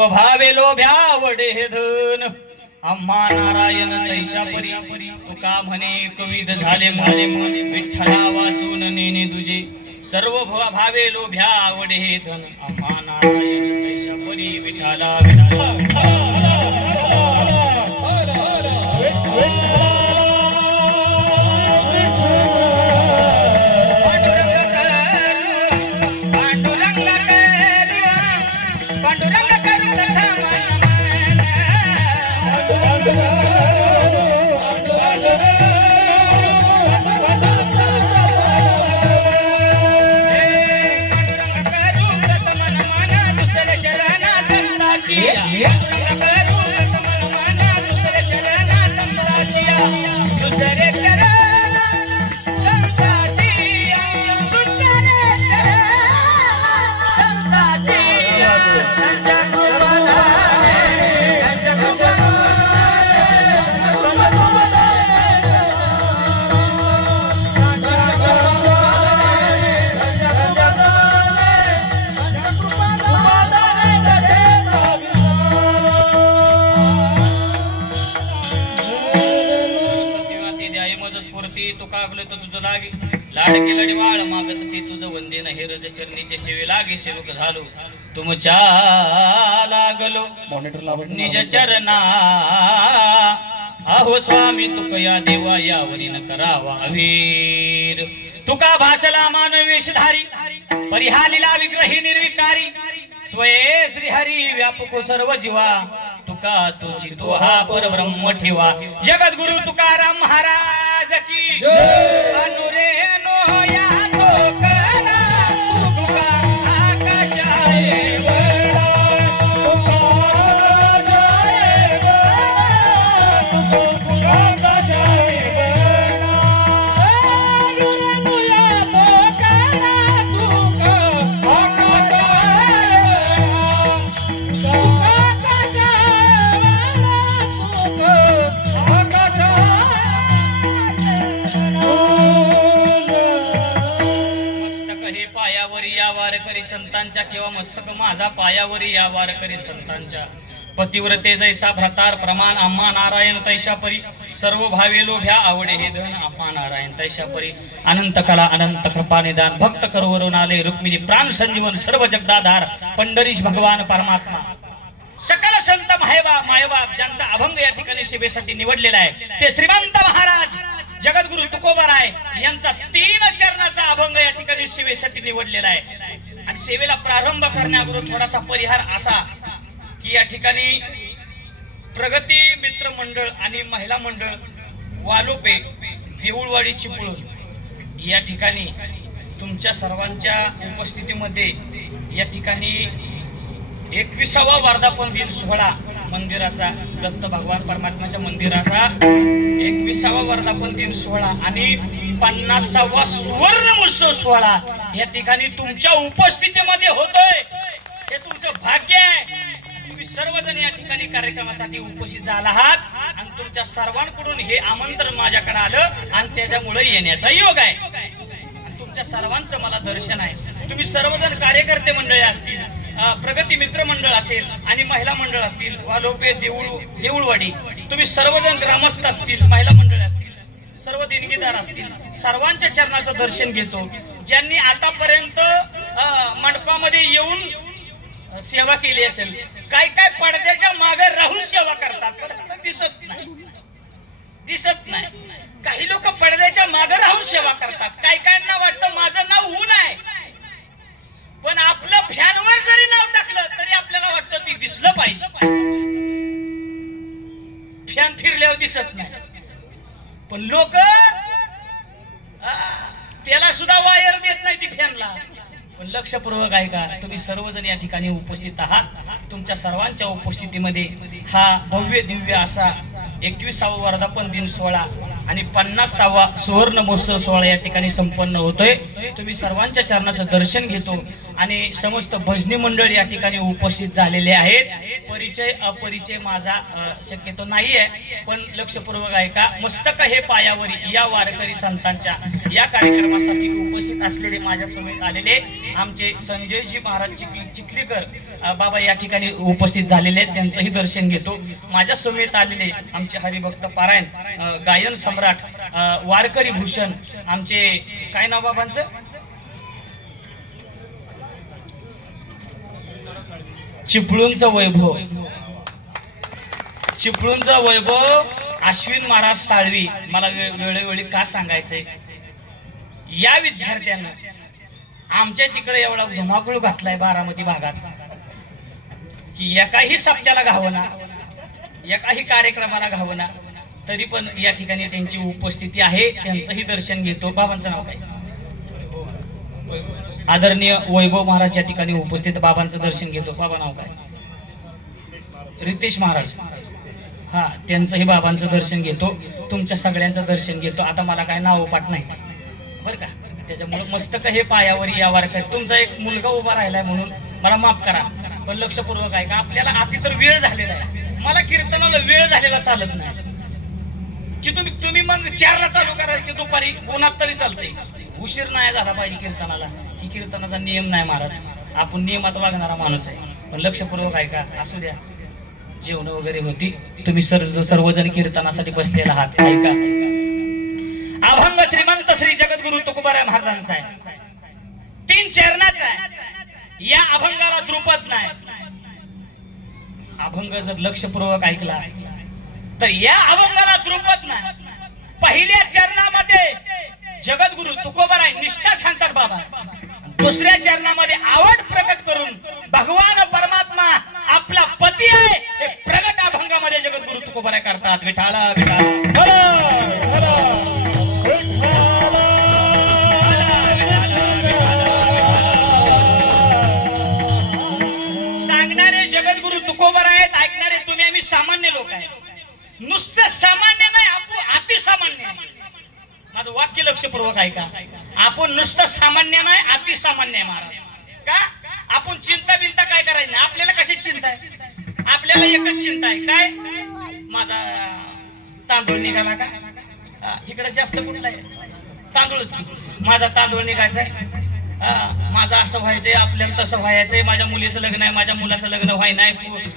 सर्व भावे लोभ्या वडे धन आम्हा नारायण तैशा परी तुका म्हणे कविद झाले म्हणे विठ्ठला वाचून नेने तुझे सर्व भावे लोभ्या वडे धन आम्हा नारायण तैशा परी विठ्ठला विठ्ठला लाडके लढीवाळ मागत से तुझ वंदे न हेरज चरणीचे सेवे लागे सेवक झालो तुमच्या लागलो निज चरणा अहो स्वामी तुकया देवा यावरी न करावा अवीर तुका भाषला मानव वेशधारी परिहालीला विग्रही निर्विकारी स्वये श्री हरी व्यापको सर्व जीवा तुका तुझी तो हा परब्रह्म ठेवा जगद्गुरु तुकाराम महाराज की अनुरे या तो करा तुका आकाशाये वडा तुका जाये वडा तुका आकाशाये वडा अनुरे या तो करा तुका आकाशाये वडा तुका करी संतांच्या किंवा मस्तक माझा पायावरी या वार करी संतांच्या पतिव्रते जैसा भ्रतार प्रमाण आम्हा नारायण तैशा परी सर्व भावे लोभ्या आवडे हे धन आम्हा नारायण तैशा परी अनंत कला अनंत कृपा निदान भक्त करवरून आले रुक्मिणी प्राण संजीवन सर्व जगदाधार पंढरीश भगवान परमात्मा सकल संत मायबाप ज्यांचा अभंग या ठिकाणी सेवेसाठी निवडलेला आहे ते श्रीमंत महाराज जगद्गुरु तुकोबाराय यांचा 3 चरणाचा अभंग या ठिकाणी सेवेसाठी निवडलेला आहे आणि सेवेला प्रारंभ करण्याअगोदर थोडासा परिहार असा की या ठिकाणी प्रगती मित्र मंडळ आणि महिला मंडळ वालोपे देऊळवाडी चिपळूण या ठिकाणी तुमच्या सर्वांच्या उपस्थितीमध्ये या ठिकाणी 21वा वर्धापन दिन सोहळा मंदिराचा दत्त भगवान परमात्म्याच्या मंदिराचा 21वा वर्धापन दिन सोहळा आणि 50वा सुवर्ण महोत्सव सोहळा या ठिकाणी तुमच्या उपस्थितीमध्ये होतोय हे तुमचं भाग्य आहे तुम्ही सर्वजण या ठिकाणी कार्यक्रमासाठी उपस्थित झाला आहात आणि तुमच्या सर्वांकडून हे आमंत्रण माझ्याकडे आलं आणि त्याच्यामुळे येण्याचा योग आहे आणि तुमच्या सर्वांचं मला दर्शन आहे तुम्ही सर्वजण कार्यकर्ते मंडळी असतील प्रगती मित्र मंडळ असेल आणि महिला मंडळ असतील वालोपे देऊळवाडी तुम्ही सर्वजण ग्रामस्थ असतील महिला मंडळ असतील सर्व देणगीदार असतील सर्वांच्या चरणाचं दर्शन घेतो ज्यांनी आतापर्यंत मंडपामध्ये येऊन सेवा केली असेल काय काय पडद्याच्या मागे राहून सेवा करतात दिसत नाही काही लोक पडद्याच्या मागे राहून सेवा करतात काही काहींना वाटतं माझं नाव होऊन आहे पण आपलं फॅनवर जरी नाव टाकलं तरी आपल्याला वाटतं ती दिसलं पाहिजे फॅन फिरल्यावर दिसत नाही पण लोक त्याला सुद्धा वायर देत नाही ती फॅनला पण लक्षपूर्वक ऐका तुम्ही सर्वजण या ठिकाणी उपस्थित आहात तुमच्या सर्वांच्या उपस्थितीमध्ये हा भव्य दिव्य असा 21वा वर्धापन दिन सोहळा आणि 50वा सुवर्ण महोत्सव सोहळा या ठिकाणी संपन्न होतोय तुम्ही सर्वांच्या चरणाचं दर्शन घेतो आणि समस्त भजनी मंडळ या ठिकाणी उपस्थित झालेले आहेत परिचय अपरिचय माझा शक्यतो नाहीये, पण लक्षपूर्वक ऐका. मस्तक हे पायावरी या वारकरी संतांच्या या कार्यक्रमासाठी उपस्थित असलेले माझ्या समेत आलेले आमचे संजयजी महाराज चिखलीकर बाबा या ठिकाणी उपस्थित झालेले, त्यांचंही दर्शन घेतो. माझ्या समेत आलेले आमचे हरिभक्त पारायण गायन सम्राट वारकरी भूषण आमचे काय नाव बाबांचं, चिपळूणचं वैभव, चिपळूणचं वैभव अश्विन महाराज साळवी. मला वेळोवेळी का सांगायचंय, या विद्यार्थ्यानं आमच्या तिकडे एवढा धुमाकूळ घातलाय बारामती भागात की एकाही सप्त्याला घावना, एकाही कार्यक्रमाला घावना, तरी पण या ठिकाणी त्यांची उपस्थिती आहे. त्यांचंही दर्शन घेतो. बाबांचं नाव काय? आदरणीय वैभव महाराज या ठिकाणी उपस्थित, बाबांचं दर्शन घेतो. बाबा नाव काय? रितेश महाराज. हा, त्यांचंही बाबांचं दर्शन घेतो. तुमच्या सगळ्यांचं दर्शन घेतो. आता मला काय नाव पाठ नाही बरं का, त्याच्यामुळे मस्तक हे पायावर या वारकरी. तुमचा एक मुलगा उभा राहिलाय म्हणून मला माफ करा, पण लक्षपूर्वक आहे का, आपल्याला आधी तर वेळ झालेला आहे. मला कीर्तनाला वेळ झालेला चालत नाही की तुम्ही मग 4ला चालू करा की दुपारी 2 तरी चालते. उशीर नाही झाला पाहिजे कीर्तनाला, ही कीर्तनाचा नियम नाही महाराज. आपण नियमात वागणारा माणूस आहे, पण लक्षपूर्वक आहे का, असू द्या. जेवण वगैरे होती, तुम्ही सर्वजण कीर्तनासाठी बसलेला आहात. ऐका, अभंग श्रीमंत श्री जगद्गुरु तुकोबाराय महाराजांचा आहे, 3 चरणाचा आहे. या अभंगाला द्रुपद नाही. अभंग जर लक्षपूर्वक ऐकला तर या अभंगाला द्रुपद नाही. पहिल्या चरणामध्ये जगद्गुरु तुकोबाराय निष्ठा सांगतात बाबा, दुसऱ्या चरणामध्ये आवड प्रकट करून भगवान परमात्मा आपला पती आहे हे प्रगट अभंगामध्ये जगद्गुरु तुकोबाराय करतात. विठाला विठाला सांगणारे जगद्गुरु तुकोबाराय आहेत, ऐकणारे तुम्ही आम्ही सामान्य लोक आहे. नुसतं सामान्य नाही, आपण अतिसामान्य. माझं वाक्य लक्षपूर्वक ऐका, आपण नुसतं सामान्य नाही, अतिसामान्य आहे महाराज. का आपण चिंता बिंता काय करायची नाही. आपल्याला कशी चिंता आहे, आपल्याला एकच चिंता आहे, काय माझा तांदूळ निघाला का, इकडे जास्त कुठला आहे तांदूळच की, माझा तांदूळ निघायचा आहे, माझं असं व्हायचंय, आपल्याला तसं व्हायचंय, माझ्या मुलीचं लग्न आहे, माझ्या मुलाचं लग्न व्हाय नाही,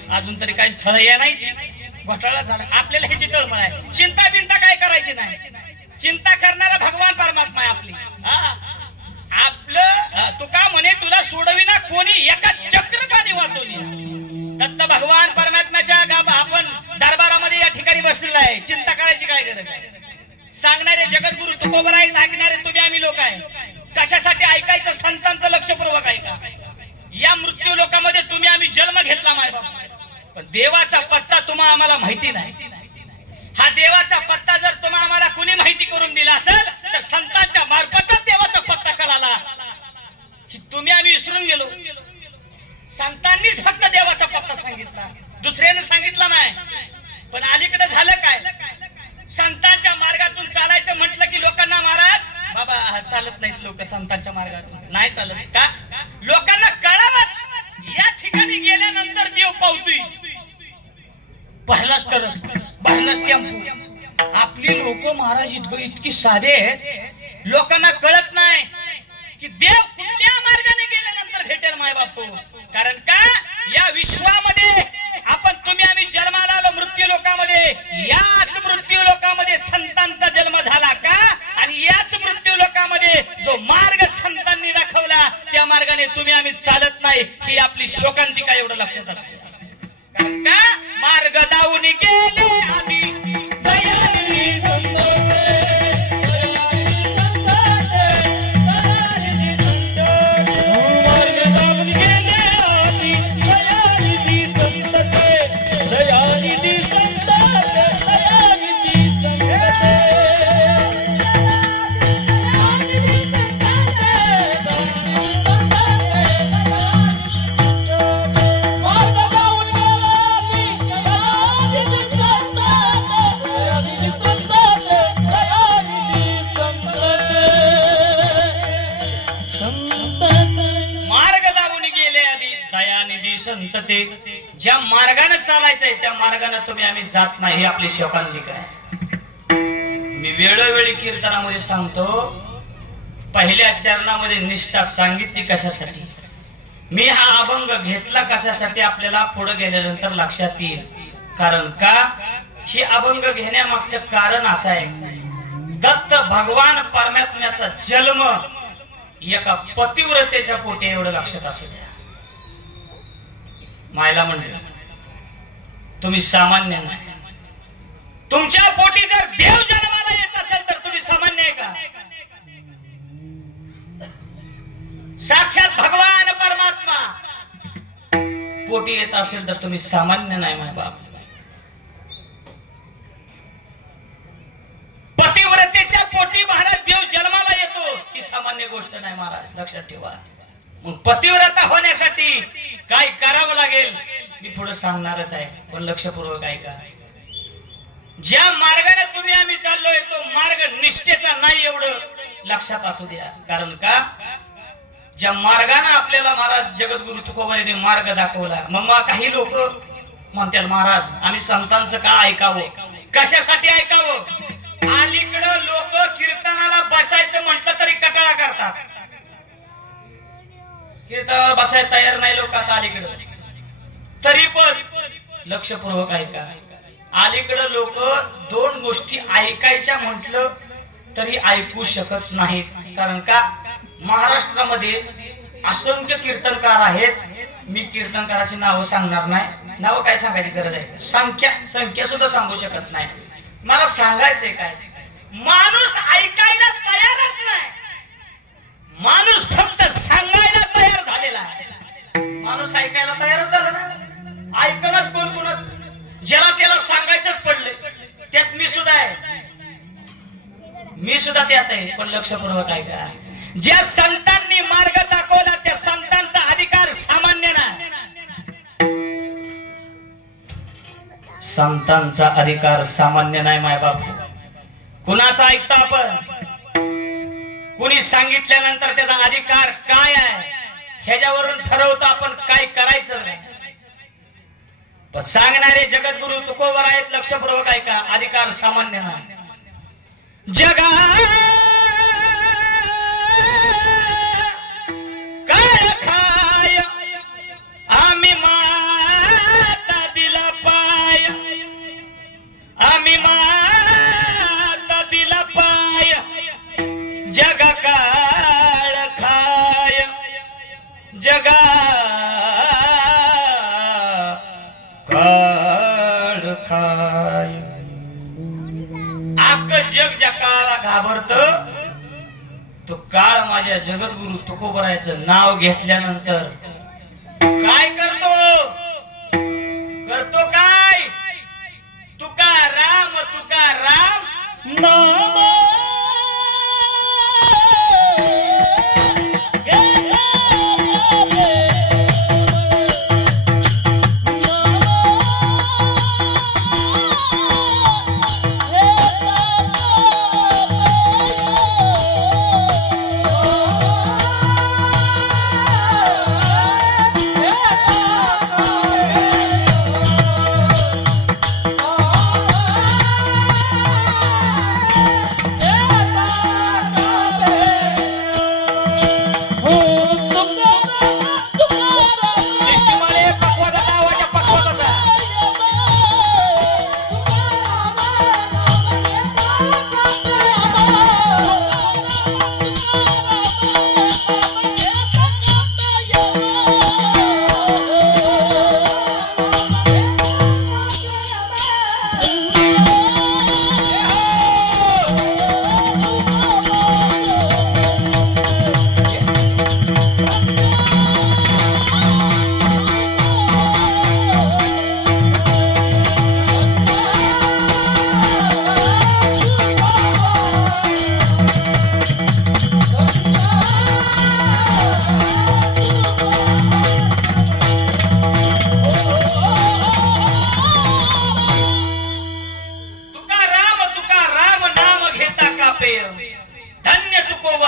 अजून तरी काही स्थळ या नाही, घोटाळा झाला. आपल्याला ह्याची तळमळ आहे. चिंता बिंता काय करायची नाही. चिंता करणारा भगवान परमात्मा आहे आपली. आपलं तुका म्हणे तुला सोडविना कोणी, एका चक्रपाणी वाचवली. दत्त भगवान परमात्म्याच्या आपण दरबारामध्ये या ठिकाणी बसलेला आहे. चिंता करायची काय गरज आहे. सांगणारे जगद्गुरु तुकोबाराय, ऐकणारे तुम्ही आम्ही लोक आहे. कशासाठी ऐकायचं, संतांचं लक्षपूर्वक ऐका. या मृत्यू लोकांमध्ये तुम्ही आम्ही जन्म घेतला माय बाप, पण देवाचा पत्ता तुम्हा आम्हाला माहिती नाही. हा देवाचा पत्ता जर तुम्हा आम्हाला कुणी माहिती करून दिला असेल तर संतांच्या मार्फतच देवाचा पत्ता कळाला. तुम्ही आम्ही विसरून गेलो. संतांनीच फक्त देवाचा पत्ता सांगितला, दुसऱ्याने सांगितला नाही. पण अलीकडे झालं काय, संतांच्या मार्गातून चालायचं म्हटलं की लोकांना महाराज बाबा चालत नाहीत लोक संतांच्या मार्गातून, नाही चालत का, लोकांना कळावंच. या ठिकाणी गेल्यानंतर देव पावतोय, पहिलाच तरच पहिलाच टेम्पो. आपली लोक महाराज इतकी साधे आहेत, लोकांना कळत नाही की देव कुठल्या मार्गाने गेल्यानंतर भेटेल माय बापू. कारण का या विश्वामध्ये आपण तुम्ही आम्ही जन्माला आलो मृत्यू लोकांमध्ये, याच मृत्यू लोकांमध्ये संतांचा जन्म झाला का, आणि याच मृत्यू लोकांमध्ये जो मार्ग संतांनी दाखवला त्या मार्गाने तुम्ही आम्ही चालत नाही. ही आपली शोकांतिका एवढं लक्षात असते. कारण का मार्ग दावून गेले आधी संतते ज्या मार्गाने चालायचंय त्या मार्गाने तुम्ही आम्ही जात नाही, ही आपली शोकांतिका आहे. मी वेळोवेळी कीर्तनामध्ये सांगतो, पहिल्या चरणामध्ये निष्ठा सांगितली कशासाठी, मी हा अभंग घेतला कशासाठी आपल्याला पुढे गेल्यानंतर लक्षात येईल. कारण का ही अभंग घेण्यामागचं कारण असं आहे, दत्त भगवान परमात्म्याचा जन्म एका पतिव्रतेच्या पोटी, एवढं लक्षात असू द्या. मायला म्हणलं तुम्ही सामान्य नाही, तुमच्या पोटी जर देव जन्माला येत असेल तर तुम्ही सामान्य आहे का? साक्षात भगवान परमात्मा पोटी येत असेल तर तुम्ही सामान्य नाही माय बाप. पतिव्रतेच्या पोटी महाराज देव जन्माला येतो ही सामान्य गोष्ट नाही महाराज, लक्षात ठेवा. मग पतिव्रता होण्यासाठी काय करावं लागेल मी पुढे सांगणारच आहे, पण लक्षपूर्वक ऐका. ज्या मार्गाने तुम्ही आम्ही चाललोय तो मार्ग निष्ठेचा नाही, एवढं लक्षात असू द्या. कारण का ज्या मार्गाने आपल्याला महाराज जगद्गुरु तुकोबांनी मार्ग दाखवला, मग काही लोक म्हणतात महाराज आम्ही संतांचं का ऐकावं, कशासाठी ऐकावं? अलीकडं लोक कीर्तनाला बसायचं म्हटलं तरी कटाळा करतात, कीर्तनाला बसायला तयार नाही लोक आता अलीकडं. तरी पण लक्षपूर्वक ऐका, अलीकडं लोक दोन गोष्टी ऐकायच्या म्हटलं तरी ऐकू शकत नाहीत. कारण का महाराष्ट्रामध्ये असंख्य कीर्तनकार आहेत, मी कीर्तनकाराची नावं सांगणार नाही, नावं काय सांगायची गरज आहे, संख्या सुद्धा सांगू शकत नाही. मला सांगायचंय काय, माणूस ऐकायला तयारच नाही, माणूस फक्त सांगायला तयार झालेला आहे. माणूस ऐकायला तयारच झाला ना, ऐकणच कोणच, ज्याला त्याला सांगायचंच पडले, त्यात मी सुद्धा आहे, मी सुद्धा त्यात आहे. पण लक्षपूर्वक ऐका, ज्या संतांनी मार्ग दाखवला त्या संतांचा अधिकार सामान्य नाही, संतांचा अधिकार सामान्य नाही माय बाप. कुणाचा ऐकतो आपण, कुणी सांगितल्यानंतर त्याचा अधिकार काय आहे ह्याच्यावरून ठरवतो आपण काय करायचं नाही. पण सांगणारे जगद्गुरु तुकोबर आहेत, लक्षपूर्वक ऐका, अधिकार सामान्य नाही. जगा काळ खाय आम्ही माता दिला पाय, आम्ही माता दिला पाय, जगा काळ खाय, जगा काळ खाय. आक जग ज्या काळाला घाबरत, तो काळ माझ्या जगद्गुरु तुकोबरायचं नाव घेतल्यानंतर काय करतो, करतो काय, तुकाराम तुकाराम नाम.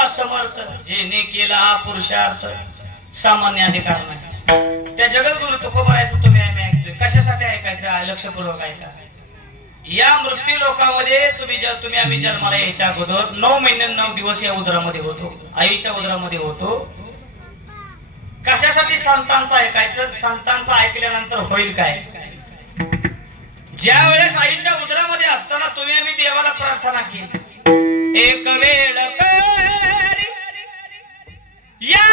समर्थ जेने केला हा पुरुषार्थ सामान्य अधिकार नाही. त्या जगद्गुरु तुकोबरायचं तुम्ही कशासाठी ऐकायचं? लक्षपूर्वक ऐका. या मृत्यू लोकांमध्ये तुम्ही आम्ही जन्माला यायच्या अगोदर 9 महिने 9 दिवस या उदरामध्ये होतो, आईच्या उदरामध्ये होतो. कशासाठी संतांचं ऐकायचं? संतांचं ऐकल्यानंतर होईल काय? ज्या वेळेस आईच्या उदरामध्ये असताना तुम्ही आम्ही देवाला प्रार्थना केली, एक वेळ या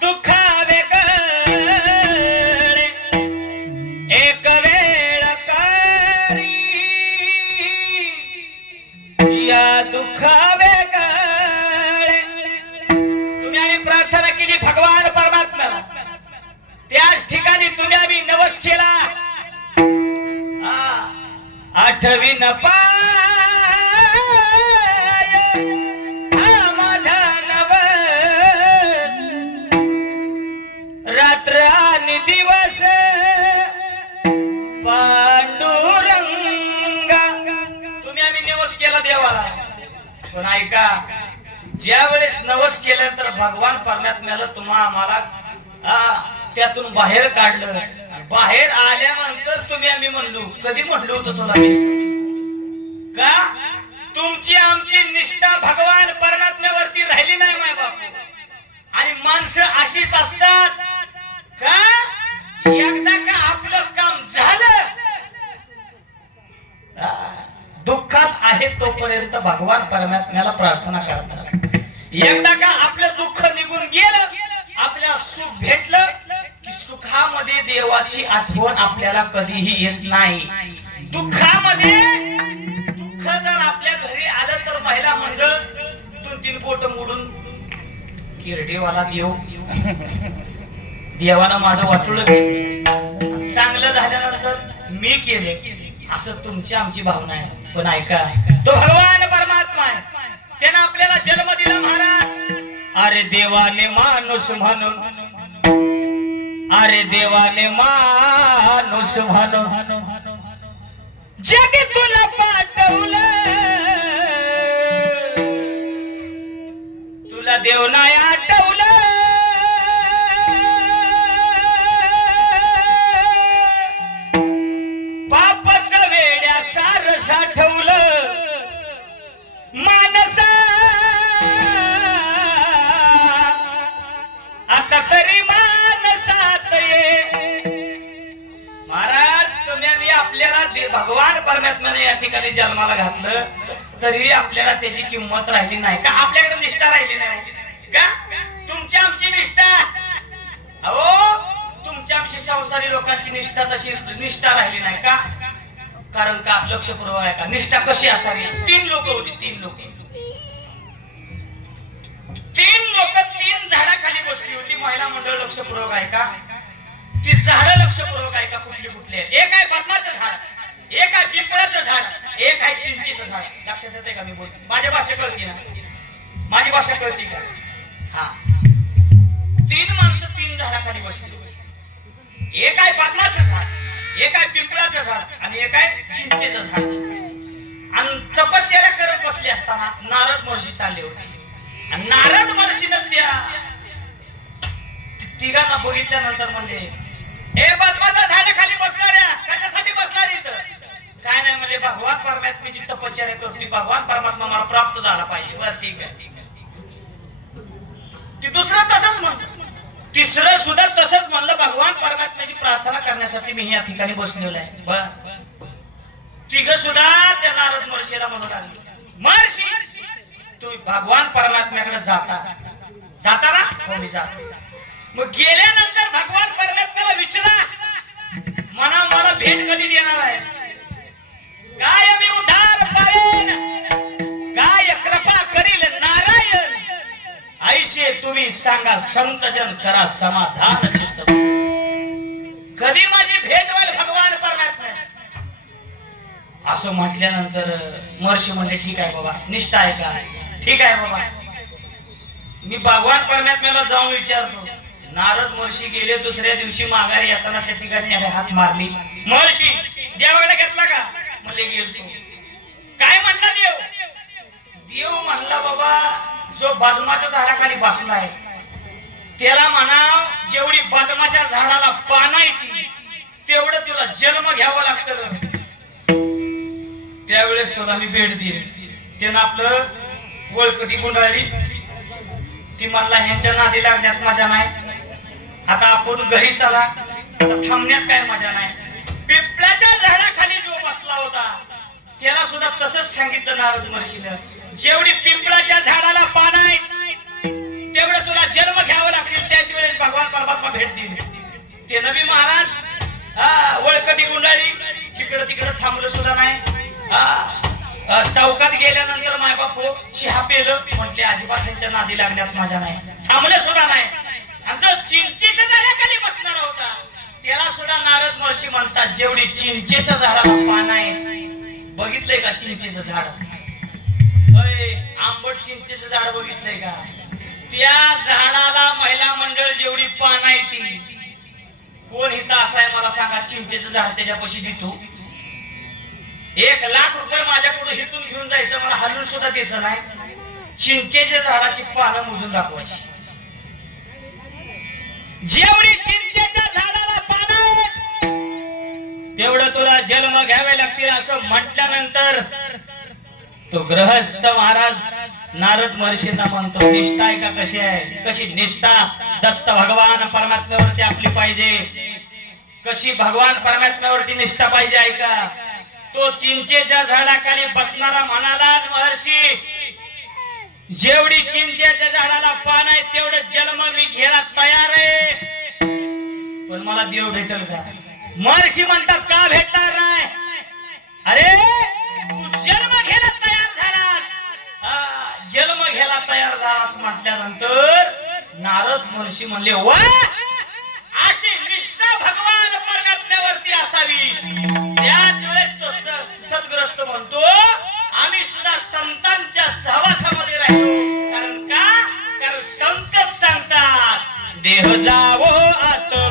दुःखावे गळे, एक वेळ करी या दुःखावे गळे. तुम्ही आम्ही प्रार्थना केली भगवान परमात्म्याला. त्याच ठिकाणी तुम्ही आम्ही नवस केला. आठवी न माझा नवस, रात्र आणि दिवस पांडुरंगा. तुम्ही आम्ही नवस केला देवाला. पण ऐका, ज्या वेळेस नवस केल्यानंतर भगवान परमात्म्याला तुम्हा आम्हाला त्यातून बाहेर काढलं. बाहेर आल्यानंतर तुम्ही आम्ही म्हणलो, कधी म्हणलो होतो तुला का? तुमची आमची निष्ठा भगवान परमात्म्यावरती राहिली नाही माय बाप. आणि माणसं अशीच असतात का एकदा का आपलं काम झालं, दुःखात आहे तोपर्यंत भगवान परमात्म्याला प्रार्थना करतात. एकदा का आपलं दुःख निघून गेलं, आपल्याला सुख भेटलं की सुखामध्ये देवाची आठवण आपल्याला कधीही येत नाही. दुःखामध्ये दुःख जर आपल्या घरी आलं तर महिला मंडळ 2-3 बोट मोडून किरडेवाला देव, देवानं माझं वाटलं चांगलं झाल्यानंतर मी केले, असं तुमची आमची भावना आहे. पण ऐका, तो भगवान परमात्मा आहे, त्यानं आपल्याला जन्म दिला महाराज. अरे देवाने माणूस म्हणून, अरे देवाने माणूस म्हणून जग तुला पाठवलं, तुला देव नाही आठवलं. पापाचं वेड्या सार साठवलं मानसा, आता तरी मानसात ये. महाराज, तुम्ही आपल्याला भगवान परमात्म्याने या ठिकाणी जन्माला घातलं तरी आपल्याला त्याची किंमत राहिली नाही का? आपल्याकडे निष्ठा राहिली नाही का? तुमची आमची निष्ठा, अहो तुमच्या आमची संसारी लोकांची निष्ठा तशी निष्ठा राहिली नाही का? कारण का? लक्षपूर्वक आहे का? निष्ठा कशी असावी? 3 लोक होती, 3 लोक 3 झाडाखाली बसली होती महिला मंडळ. लक्षपूर्वक आहे का? ती झाडं लक्षपूर्वक आहे का? कुठली कुठली? एक आहे पद्माचं झाड, एक आहे पिंपळाचं झाड, एक आहे चिंचेचं झाड. लक्षात येते का मी बोलतो? माझी भाषा कळती ना? माझी भाषा कळती का? हा. 3 माणसं 3 झाडाखाली बसली. एक आहे पद्माचं झाड, एक आहे पिंपळाचं झाड आणि एक आहे चिंचेचं झाड. आणि तपश्चर्या करत बसली असताना नारद महर्षी चालले होते. आणि नारद महर्षीनं त्या तिघांना बघितल्यानंतर म्हणले, हे पद्माच्या झाडाखाली बसणाऱ्या, कशासाठी बसणार इथं? काय नाही म्हणले, भगवान परमात्म्याची तपश्चर्या करते, भगवान परमात्मा मला प्राप्त झाला पाहिजे. बरं ठीक आहे. ती दुसरं तसंच म्हणलं, तिसरं सुद्धा तसंच म्हणलं, भगवान परमात्म्याची प्रार्थना करण्यासाठी मी या ठिकाणी बसलेलो आहे. बर, तिघ सुद्धा त्या नारद महर्षीला म्हणू लागले, महर्षी तुम्ही भगवान परमात्म्याकडे जाता ना? हो मी जातो. मग गेल्यानंतर भगवान परमात्म्याला विचारा, म्हणा मला भेट कधी देणार आहेस? काय मी उद्धार पावेन, काय कृपा करील नारायण. ऐशे तुम्ही सांगा संतजन करा समाधान चित्त. कधी माझी भेट होईल भगवान परमात्मा? असं म्हटल्यानंतर महर्षी म्हणले, ठीक आहे बाबा, निष्ठा आहे का? ठीक आहे बाबा, मी भगवान परमात्म्याला जाऊन विचारतो. नारद महर्षी गेले. दुसऱ्या दिवशी माघारी येताना त्या ठिकाणी हात मारली. महर्षी देवाकडे घेतला का? म्हणले गेलतो. काय म्हणला देव? देव म्हणला, बाबा जो बाजूमाच्या झाडाखाली बसला आहे त्याला म्हणाव जेवढी बदमाच्या झाडाला पानं येते तेवढं तुला जन्म घ्यावं लागतं. त्यावेळेस तुला मी भेट देईन. त्यानं आपलं वळकटी गुंडाळली. ती मला ह्यांच्या नादी लागण्यात मजा नाही. आता आपण घरी चला. आता थांबण्यात काय मजा नाही. पिपळाच्या झाडाखाली जो बसला होता त्याला सुद्धा तसंच सांगितलं नारद महर्षीनं, जेवढी पिंपळाच्या झाडाला पानं आहेत तेवढं तुला जन्म घ्यावं लागतील. त्याच वेळेस भगवान परमात्मा भेट देईल. ते नबी महाराज वळकटी गुंडाळी इकडं तिकडं थांबलं सुद्धा नाही. चौकात गेल्यानंतर माय बाप चहा पेलं. म्हटले अजिबात त्यांच्या नादी लागण्यात मजा नाही. थांबले सुद्धा नाही. आणि जो चिंचेच्या झाडाखाली बसणार होता त्याला सुद्धा नारद महर्षी म्हणतात, जेवढी चिंचेच्या झाडाला पानं आहेत. बघितलंय का चिंचेचं झाड? आंबट चिंचेचं झाड बघितलंय का? त्या झाडाला महिला मंडळ जेवढी पानं आहे ती. कोण इथं असा आहे मला सांगा चिंचेचं झाड त्याच्यापाशी देतो? 1,00,000 रुपये माझ्याकडून हिथून घेऊन जायचं, मला हलून सुद्धा द्यायचं नाही. चिंचेच्या झाडाची पानं मोजून दाखवायची. जेवढी चिंचेच्या झाडाला पानं तेवढं तुला जन्म घ्यावे लागतील असं म्हटल्यानंतर तो गृहस्थ महाराज नारद महर्षींना म्हणतो, निष्ठा आहे का? कशी आहे? कशी निष्ठा दत्त भगवान परमात्म्यावरती आपली पाहिजे. कशी भगवान परमात्म्यावरती निष्ठा पाहिजे ऐका. तो चिंचेच्या झाडाखाली बसणारा म्हणाला, महर्षी जेवढी चिंचेच्या झाडाला पान आहे तेवढं जन्म मी घ्यायला तयार आहे, पण मला देव भेटेल का? महर्षी म्हणतात, का भेटणार नाही? अरे तू जन्म घ्यायला तयार झालास. जन्म घ्यायला तयार झालास म्हटल्यानंतर नारद महर्षी म्हणले, वा अशी निष्ठा भगवान परमात्म्यावरती असावी. त्याच वेळेस तो सद्ग्रस्त म्हणतो, आम्ही सुद्धा संतांच्या सहवासामध्ये राहिलो. कारण का? कारण संतच सांगतात, देह जावो आत्मा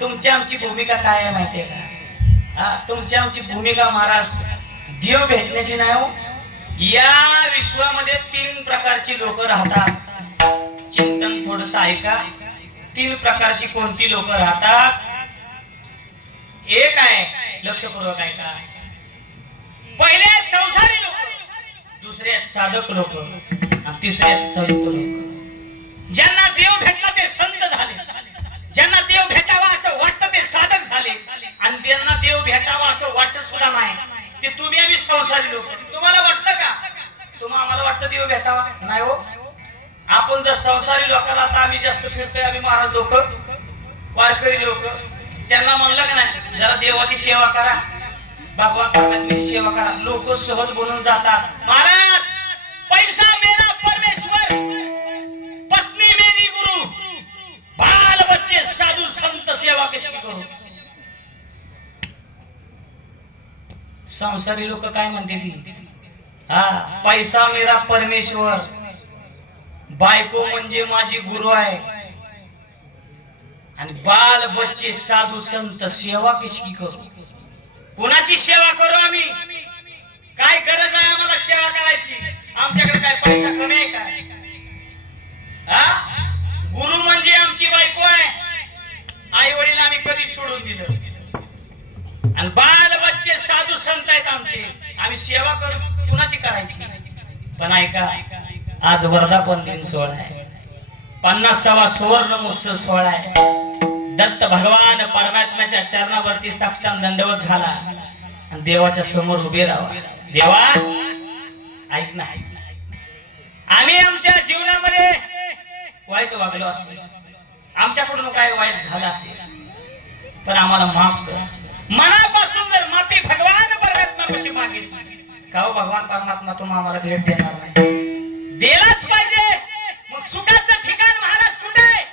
तुमची आमची भूमिका काय आहे माहितीये का? तुमची आमची भूमिका महाराज देव भेटण्याची नाही हो. या विश्वामध्ये 3 प्रकारची लोक राहतात. चिंतन थोडस ऐका. 3 प्रकारची कोणती लोक राहतात? एक आहे, लक्षपूर्वक ऐका, पहिले आहेत संसारी लोक, दुसरे आहेत साधक लोक, आणि तिसरे आहेत संत लोक. ज्यांना देव भेटला ते संत झाले, ज्यांना देव भेटावा असं वाटतं ते साधक झाले, आणि ज्यांना देव भेटावा असं वाटत सुद्धा नाही ते तुम्ही आम्ही संसारी लोक. तुम्हाला वाटतं का? आम्हाला वाटतं देव भेटावा नाही हो. आपण जर संसारी लोकांना आता आम्ही जास्त फिरतोय, आम्ही महाराज लोक, वारकरी लोक, त्यांना म्हणलं का नाही जरा देवाची सेवा करा, भगवान परमात्म्याची सेवा करा, लोक सहज बनून जातात. महाराज पैसा मेरा परमेश्वर, पत्नी मेरी गुरु, बाल बच्चे साधु संत, सेवा कशी करू? संसारी लोक काय म्हणते ती, हा पैसा मेरा परमेश्वर, बायको म्हणजे माझी गुरु आहे, आणि बाल बच्चे साधू संत सेवा किसकी करू? कुणाची सेवा करू आम्ही? काय गरज आहे आम्हाला सेवा करायची? आमच्याकडे काय पैसा कमी आहे काय? गुरु म्हणजे आमची बायको आहे, आई वडील आम्ही कधी सोडून दिलं, आणि बाल बच्चे साधू संत आहेत आमचे, आम्ही सेवा करू कुणाची करायची? पण ऐका, आज वर्धापन दिन सोहळा आहे, 50वा सुवर्ण महोत्सव सोहळा आहे. दत्त भगवान परमात्म्याच्या चरणावरती साष्टांग दंडवत घाला आणि देवाच्या समोर उभे राहा. देवा ऐक ना, आम्ही आमच्या जीवनामध्ये वाईट वागलो असेल, आमच्याकडून काय वाईट झालं असेल तर आम्हाला माफ कर. मनापासून जर माफी भगवान परमात्म्यापाशी मागितली का हो भगवान परमात्मा तुम्ही आम्हाला भेट देणार नाही? दिलाच पाहिजे. मग सुखाचं ठिकाण महाराज कुठे आहे?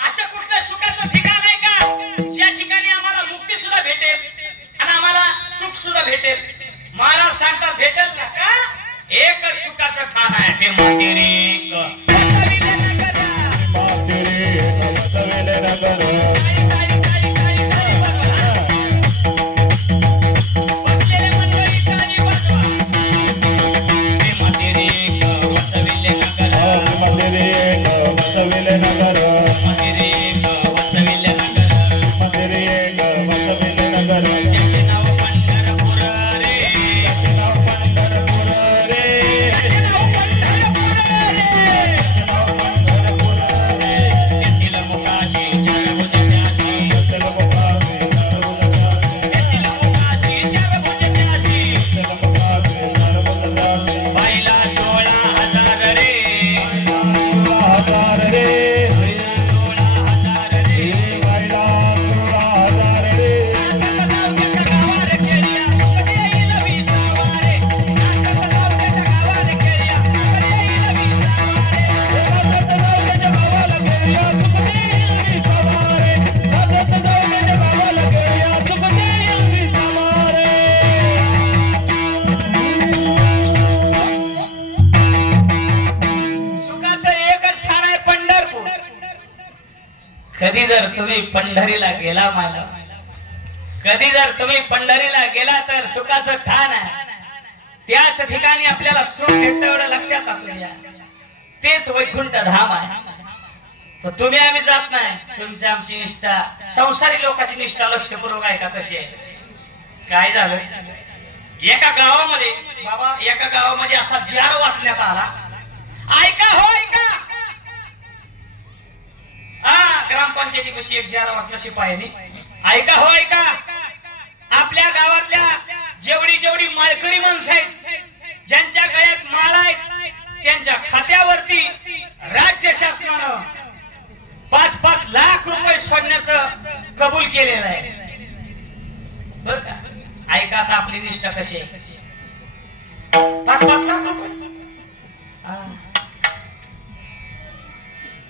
असं कुठलं सुखाचं ठिकाण आहे का ज्या ठिकाणी आम्हाला मुक्ती सुद्धा भेटेल आणि आम्हाला सुख सुद्धा भेटेल? महाराज सांगतात भेटेल ना का? एकच सुखाचं ठाण आहे, हे मंदिर कधी जर तुम्ही पंढरीला गेला मला, कधी जर तुम्ही पंढरीला गेला तर सुखाचं ठाण आहे, त्याच ठिकाणी आपल्याला सुख भेटतं एवढं लक्षात असू द्या. तेच वैकुंठ धाम आहे. तुम्ही आम्ही जात नाही. तुमची आमची निष्ठा, संसारी लोकांची निष्ठा लक्षपूर्वक आहे का कशी आहे? काय झालं एका गावामध्ये, बाबा एका गावामध्ये असा जिहार वाचण्यात आला. ऐका हो ऐका, ग्रामपंचायतीपाशी एक जिहार वाचला शिपायाने. ऐका हो ऐका, आपल्या गावातल्या जेवढी जेवढी माळकरी माणसं आहेत, ज्यांच्या गळ्यात माळ आहेत, त्यांच्या खात्यावरती राज्य शासनानं 5-5 लाख रुपये सोडण्याचं कबूल केलेलं आहे. बर का? ऐका आता आपली निष्ठा कशी आहे. 5-5 लाख रुपये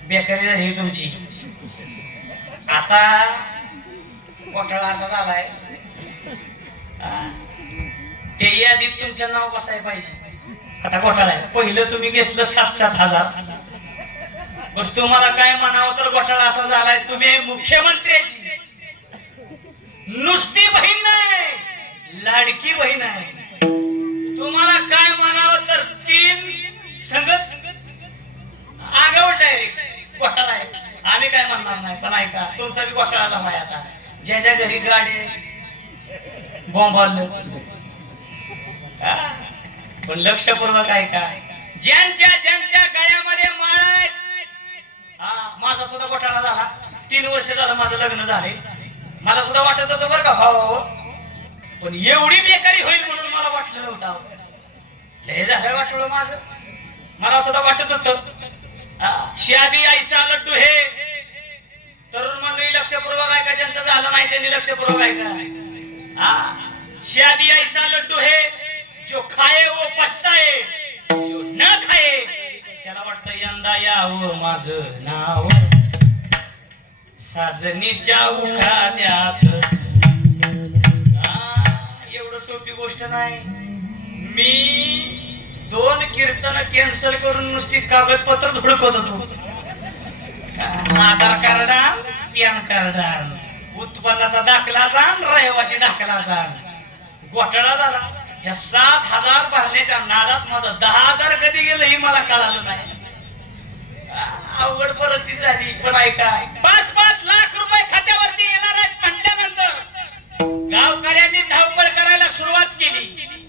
बेकारी झाली तुमची. आता घोटाळा असा झालाय, ते यादीत तुमचं नाव बसायला पाहिजे. आता घोटाळा आहे. पहिलं तुम्ही घेतलं 7-7 हजार, पण तुम्हाला काय म्हणावं तर घोटाळा असा झालाय, तुम्ही मुख्यमंत्र्याची नुसती बहीण नाही, लाडकी बहीण आहे. तुम्हाला काय म्हणावं तर 3 संगच आगाव डायरेक्ट घोटाळा आहे. आम्ही काय म्हणणार नाही, पण ऐका तुमचा बी घोटाळा झालाय. आता ज्याच्या घरी गाडी बॉम्बाल, पण लक्षपूर्वक ऐका, ज्यांच्या ज्यांच्या गळ्यामध्ये माळ आहे. माझा सुद्धा घोटाळा झाला. 3 वर्ष झालं माझं लग्न झाले. मला सुद्धा वाटत होतं बरं का हो, पण एवढी बेकारी होईल म्हणून मला वाटलं नव्हतं. लय झालं वाटलं माझं, मला सुद्धा वाटत होतं. शादी ऐसा लड्डू हे तरुण मंडळी लक्षपूर्वक ऐका, ज्यांचं झालं नाही त्यांनी लक्षपूर्वक ऐका. शादी ऐसा लड्डू है जो खाए वो पछताए, जो न खाए त्याला वाटतं यंदा यावं माझं नाव साजनीच्या उखाद्यात. एवढं सोपी गोष्ट नाही. मी 2 कीर्तन कॅन्सल करून नुसती कागदपत्र झुडकत होतो. आधार कार्ड आण, पॅन कार्ड आण, उत्पन्नाचा दाखला आण, रहिवासी दाखला आण. घोटाळा झाला. या 7,000 भरण्याच्या नादात माझं 10,000 कधी गेलं हे मला कळालं नाही. अवघड परिस्थिती झाली. पण ऐका, 5-5 लाख रुपये खात्यावरती येणार आहेत म्हटल्यानंतर गावकऱ्यांनी धावपळ करायला सुरुवात केली.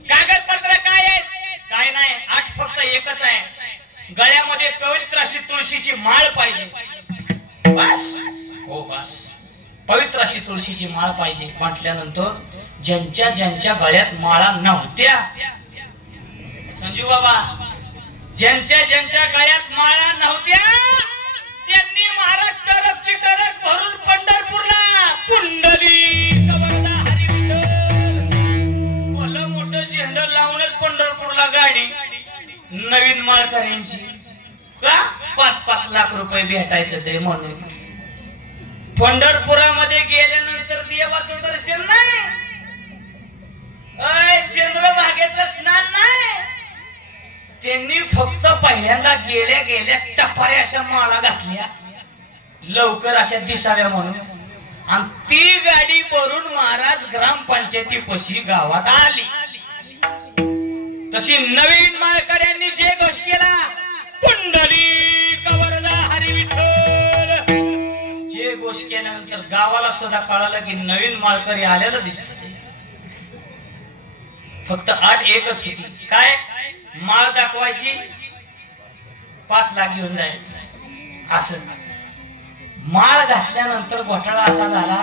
कागदपत्र काय आहेत? काय नाही, आठ फक्त एकच आहे. गळ्यामध्ये पवित्र अशी तुळशीची माळ पाहिजे. बस, हो बस, पवित्र अशी तुळशीची माळ पाहिजे म्हटल्यानंतर ज्यांच्या ज्यांच्या गळ्यात माळा नव्हत्या, संजू बाबा, ज्यांच्या ज्यांच्या गळ्यात माळा नव्हत्या त्यांनी महाराज टरकची टरक भरून पंढरपूरला पुंडलिक वरदा हरी विठ्ठल भलं मोठं झेंडा लावूनच पंढरपूरला गाडी नवीन माळकऱ्यांची. का 5-5 लाख रुपये भेटायचं ते म्हणून. पंढरपुरामध्ये गेल्यानंतर देवाचं दर्शन नाही, चंद्रभागेचं स्नान नाही. त्यांनी फक्त पहिल्यांदा गेल्या गेल्या टपाऱ्या अशा माळा घातल्या लवकर अशा दिसाव्या म्हणून, आणि ती गाडी भरून महाराज ग्रामपंचायतीपाशी गावात आली. तशी नवीन माळकऱ्यांनी जे घोष केला, पुंडलिक वरदा हरी विठ्ठल, जे घोष केल्यानंतर गावाला सुद्धा कळालं की नवीन माळकरी आलेलं दिसत. फक्त अट एकच होती, काय? माळ दाखवायची, 5 लाख घेऊन जायचं. असं माळ घातल्यानंतर घोटाळा असा झाला,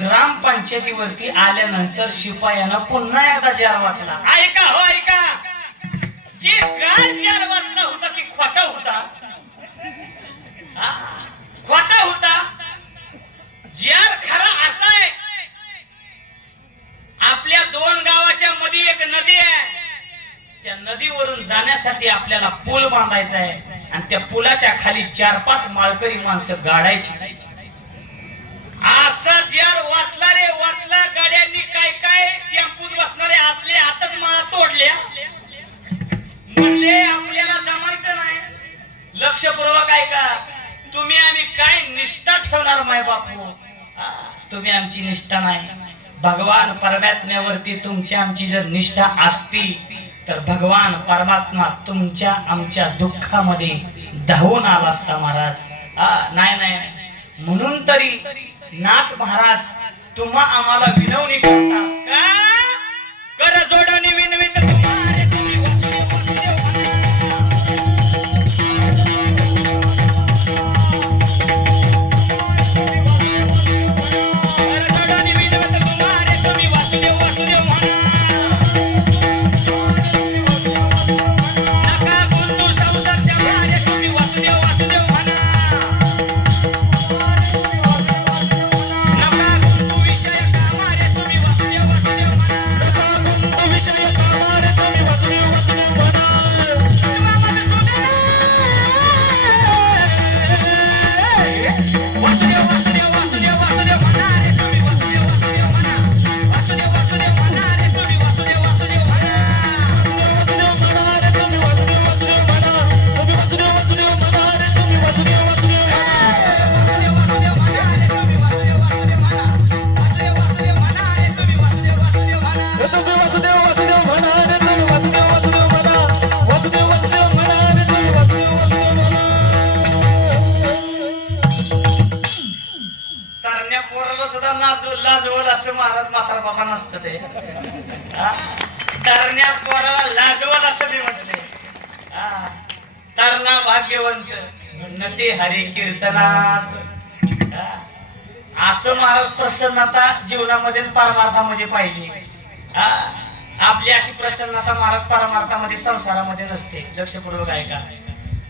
ग्रामपंचायतीवरती आल्यानंतर शिपायानं पुन्हा एकदा जार वाचला. ऐका हो ऐका, जे काय जार वाचला होता की खोटा होता, खोटा होता. जार खरा असा आहे, आपल्या 2 गावाच्या मध्ये एक नदी आहे, त्या नदीवरून जाण्यासाठी आपल्याला पूल बांधायचा आहे आणि त्या पुलाच्या खाली 4-5 माळकरी माणसं गाडायची. असा जार वाचला रे वाचला. गाड्यांनी काय काय टेम्पूत बसणारे आतले आतच माळा तोडल्या. म्हणले आपल्याला जमायचं नाही. लक्षपूर्वक ऐका, तुम्ही आम्ही काय निष्ठा ठेवणार माय बापू, तुम्ही आमची निष्ठा नाही. भगवान परमात्म्यावरती तुमची आमची जर निष्ठा असती तर भगवान परमात्मा तुमच्या आमच्या दुःखामध्ये धावून आला असता महाराज. नाही नाही, म्हणून तरी नाथ महाराज तुम्हा आम्हाला विनवणी करतात का? कर जोडणी विनवित तुम्हारे तुम्ही वासुदेव वासुदेव लाजवल असं महाराज म्हातारा बाबा नसतं ते. तरण्या पोराला लाजवल असं मी म्हटले. तरणा भाग्यवंत नटे हरी कीर्तनात. असं महाराज प्रसन्नता जीवनामध्ये परमार्थामध्ये पाहिजे. आपली अशी प्रसन्नता महाराज परमार्थामध्ये संसारामध्ये नसते. लक्षपूर्वक ऐका.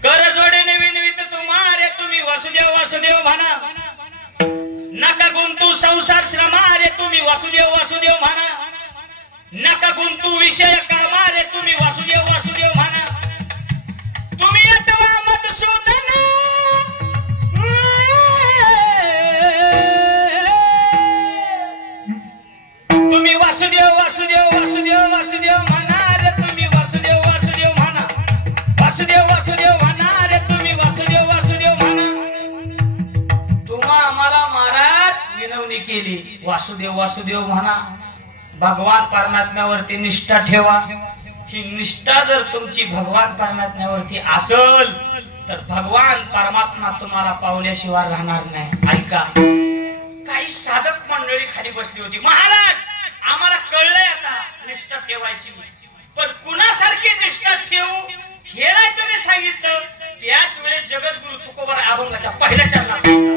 कर जोडे नवीन वित तुम्हारे तुम्ही वासुदेव वासुदेव म्हणा. नका गुंतू संसार श्रमारे तुम्ही वासुदेव वासुदेव म्हणा. नका गुंतू विषय कामारे तुम्ही वासुदेव वासुदेव म्हणा. तुम्ही अथवा मधुसूदन तुम्ही वासुदेव वासुदेव केली. वासुदेव वासुदेव म्हणा, भगवान परमात्म्यावरती निष्ठा ठेवा. ही निष्ठा जर तुमची भगवान परमात्म्यावरती असेल तर भगवान परमात्मा तुम्हाला पावल्याशिवाय राहणार नाही. ऐका, काही साधक मंडळी खाली बसली होती. महाराज आम्हाला कळलंय आता निष्ठा ठेवायची, पण कुणासारखी निष्ठा ठेवू हे नाही तुम्ही सांगितलं. त्याच वेळेस जगद्गुरु तुकोबाराय अभंगाच्या पहिल्या चरणात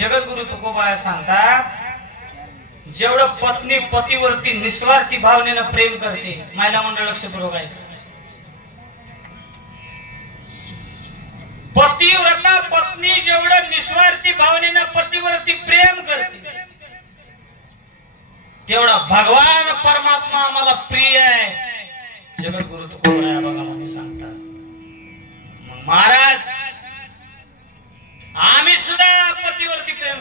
जगद्गुरु तुकोबाराय सांगतात, जेवढं पत्नी पतीवरती निस्वार्थी भावनेनं प्रेम करते, महिला मंडळ लक्षपूर्वक आहे, पतिव्रता पत्नी जेवढं निस्वार्थी भावनेनं पतीवरती प्रेम करते तेवढा भगवान परमात्मा आम्हाला प्रिय आहे. जगद्गुरु तुकोबाराय अभंगामध्ये सांगतात. मग महाराज आम्ही सुद्धा पतीवरती प्रेम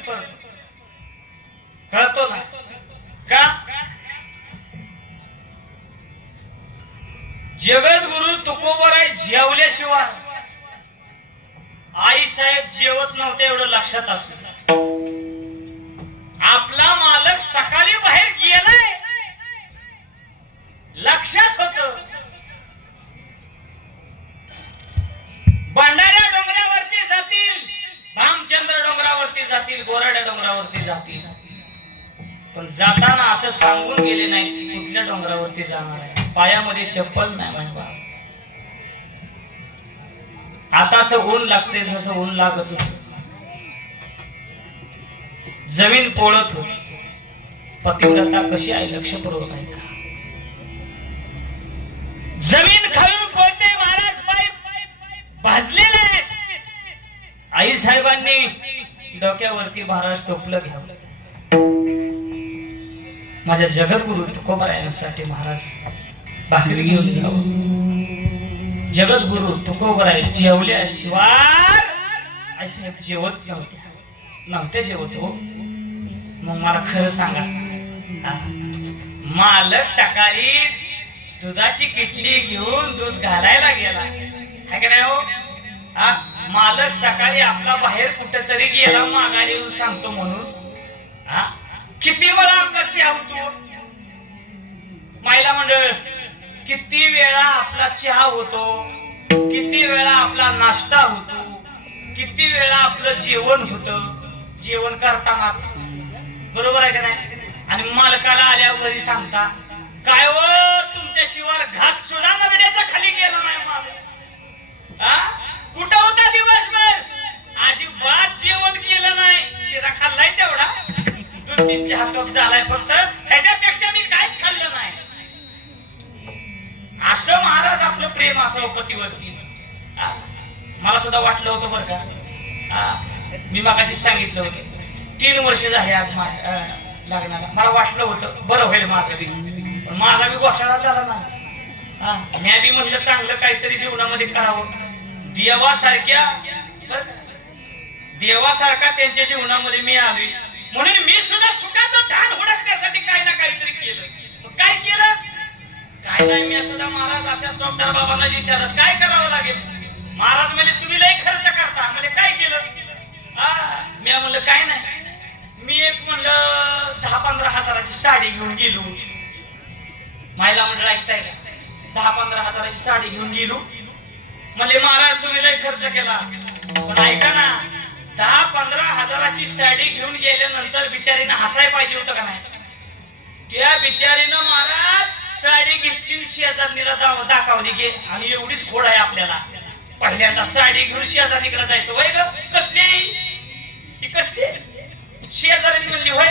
करतो ना का? जगद्गुरु तुकोबाराय जेवल्याशिवाय आई साहेब जेवत नव्हते एवढं लक्षात असतं. आपला मालक सकाळी बाहेर गेलाय लक्षात होत. भंडाऱ्या डोंगरावरती जातील, भामचंद्र डोंगरावरती जातील, गोराड्या डोंगरावरती जातील, पण जाताना असं सांगून गेले नाही की कुठल्या डोंगरावरती जाणार आहे. पायामध्ये चप्पल नाही माझ्या बाबा. आताच ऊन लागते जसं ऊन लागत होत, जमीन पोळत होती, पतिव्रता कशी आहे लक्षपूर्वक आहे का? जमीन खाऊन कोणते महाराज पाय भाजलेले आहेत. आई साहेबांनी डोक्यावरती महाराज टोपलं घ्यावं. माझ्या जगद्गुरु तुकोबरायांसाठी महाराज भाकरी घेऊन जावं. जगद्गुरु तुकोबराय जेवल्याशिवाय आई साहेब जेवत नव्हते जेवत हो. मग मला खरं सांगा, मालक सकाळी दुधाची किटली घेऊन दूध घालायला गेला है का नाही हो? मालक सकाळी आपला बाहेर कुठेतरी गेला माघारी येऊन सांगतो म्हणून. किती वेळा आपला चहा होतो महिला मंडळ, किती वेळा आपला चहा होतो, किती वेळा आपला नाश्ता होतो, किती वेळा आपलं जेवण होतं. जेवण करतानाच बरोबर आहे का नाही? आणि मालकाला आल्यावर सांगता काय हो तुमच्या शिवार घात सुद्धा नगड्याच्या खाली गेला नाही माझा. कुठं होता दिवसभर? अजिबात जेवण केलं नाही. शिरा खाल्लाय तेवढा, 2-3 चहा कप झालाय फक्त, ह्याच्यापेक्षा मी काहीच खाल्लं नाही. असं महाराज आपलं प्रेम असावं पतीवरती. मला सुद्धा वाटलं होतं बरं का. मी मगाशी सांगितलं होतं 3 वर्ष झाले आज लग्नाला. मला वाटलं होतं बरं होईल माझं बी, पण माझा बी घोटाळा झाला ना. मी बी म्हणलं चांगलं काहीतरी जीवनामध्ये करावं. देवासारखा त्यांच्या जीवनामध्ये मी आलोय म्हणून मी सुद्धा सुखाचं ढाण हुडकण्यासाठी काही ना काहीतरी केलं. काय केलं? काय नाही. मी सुद्धा महाराज अशा चौकदार बाबांना विचारत काय करावं लागेल. महाराज म्हणजे तुम्ही लय खर्च करता. म्हणजे काय केलं? मी म्हणलं काय नाही. मी एक म्हणलं 10-15 हजाराची साडी घेऊन गेलो. महिला मंडळ ऐकताय का? 10-15 हजाराची साडी घेऊन गेलो. म्हणले महाराज तुम्ही लय खर्च केला. पण ऐका ना, 10-15 हजाराची साडी घेऊन गेल्यानंतर बिचारीनं हसाय पाहिजे होतं का नाही? त्या बिचारीनं महाराज साडी घेतली, शेजारणीला दाखवली गे. आणि एवढीच खोड आहे आपल्याला. पहिल्यांदा साडी घेऊन शेजारणीकडे जायचं. वय ग कसली ती कसली? शेजारी म्हणली होय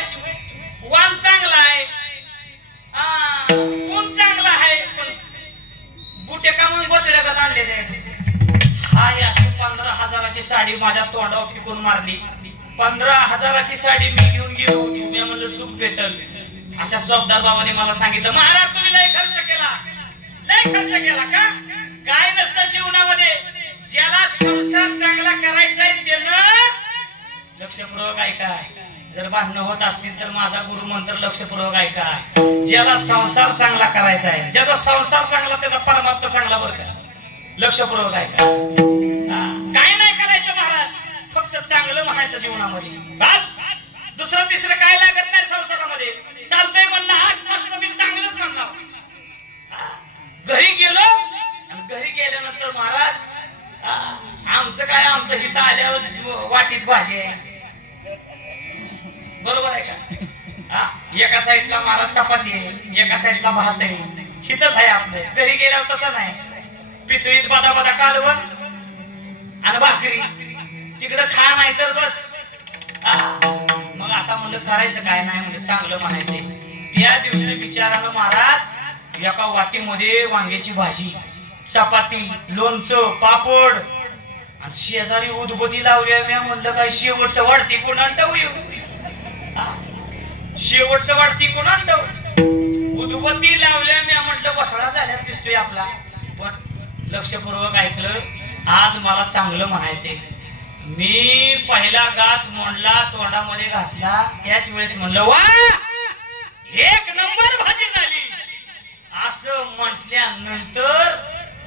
वाण चांगला आहे, कोण चांगला आहे, पण बुटे का म्हणून बोचड्यात आणलेले हाय. अशी 15 हजाराची साडी माझ्या तोंडावर फेकून मारली. 15 हजाराची साडी मी घेऊन गेलो होती. मी म्हणलं सुख भेटल. अशा जबाबदार बाबाने मला सांगितलं महाराज तुम्ही लय खर्च केला. लय खर्च केला का? काय नसतं जीवनामध्ये. ज्याला संसार चांगला करायचा आहे त्यानं लक्षपूर्वक ऐका. जर भांडणं होत असतील तर माझा गुरु मंत्र लक्षपूर्वक ऐका. ज्याला संसार चांगला करायचा आहे, ज्याचा संसार चांगला त्याचा परमार्थ चांगला बरं का. लक्षपूर्वक ऐका. काय नाही करायचं महाराज, फक्त चांगलं म्हणायचं जीवनामध्ये. बस दुसरं तिसरं काय लागत नाही संसारामध्ये. चालतंय म्हणलं आजपासून मी चांगलंच म्हणणार. घरी गेलो आणि घरी गेल्यानंतर महाराज आमचं काय, आमचं हिथं आल्यावर वाटीत भाजी आहे बरोबर आहे का? एका साईडला महाराज चपाती आहे, एका साईडला भात आहे. हिथंच आहे आपलं. घरी गेल्यावर तसं नाही. पितळीत बदा कालवण आणि भाकरी, तिकडं खा नाही तर बस. मग आता म्हणलं करायचं काय नाही, म्हणजे चांगलं म्हणायचंय. त्या दिवशी बिचारानं महाराज एका वाटीमध्ये वांग्याची भाजी, चपाती, लोणचं, पापड आणि शेजारी उदबत्ती लावली. मी म्हणलं काय शेवटचं वाढती कोण आणतो, शेवटचं वाढती कोण आणतो. उदबत्ती लावल्या. मी म्हटलं बसाळा झाल्यात दिसतोय आपला. पण लक्षपूर्वक ऐकलं. आज मला चांगलं म्हणायचंय. मी पहिला घास मोडला, तोंडामध्ये घातला, त्याच वेळेस म्हणलं वा 1 नंबर भाजी झाली. असं म्हटल्यानंतर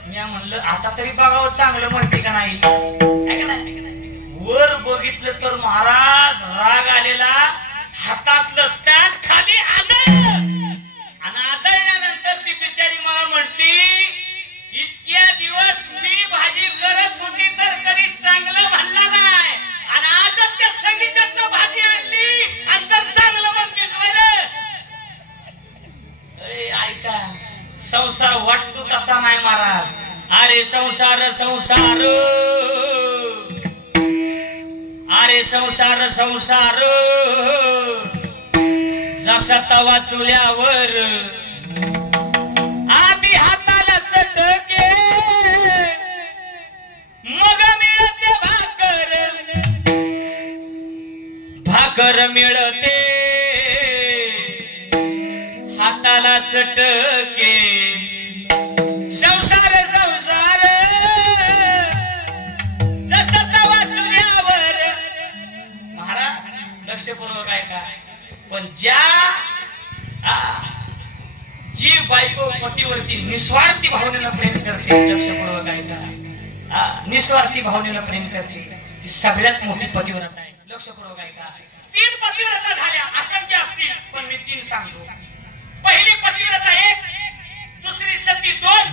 मी म्हणलं आता तरी बघावं चांगलं म्हणते का नाही. वर बघितलं तर महाराज राग आलेला. हातातलं ताट खाली आदळलं आणि आदळल्यानंतर ती बिचारी मला म्हटली इतक्या दिवस मी भाजी करत होती तर कधी चांगलं म्हणलं नाही, आणि आजच त्या सगळीच्यातनं भाजी आणली आणि तर चांगलं म्हणतेस वर. ऐका, संसार वाटतो तसा नाही महाराज. अरे संसार संसार, अरे संसार संसार, जस तवा चुल्यावर आधी हाताला चटके मग मिळते भाकर मिळते हाताला चटके संसार संसार जसा तवा चुल्यावर महाराज लक्षपूर्वक ऐका पण जी बायको पतीवरती निस्वार्थी भावनेनं प्रेम करते लक्षपूर्वक ऐका निस्वार्थी भावनेनं प्रेम करते ती सगळ्यात मोठी पतिव्रता आहे लक्षपूर्वक ऐका 3 पतिव्रता झाल्या असंख्य असतील पण मी 3 सांगतो पहिली पतिव्रता 1 दुसरी सती 2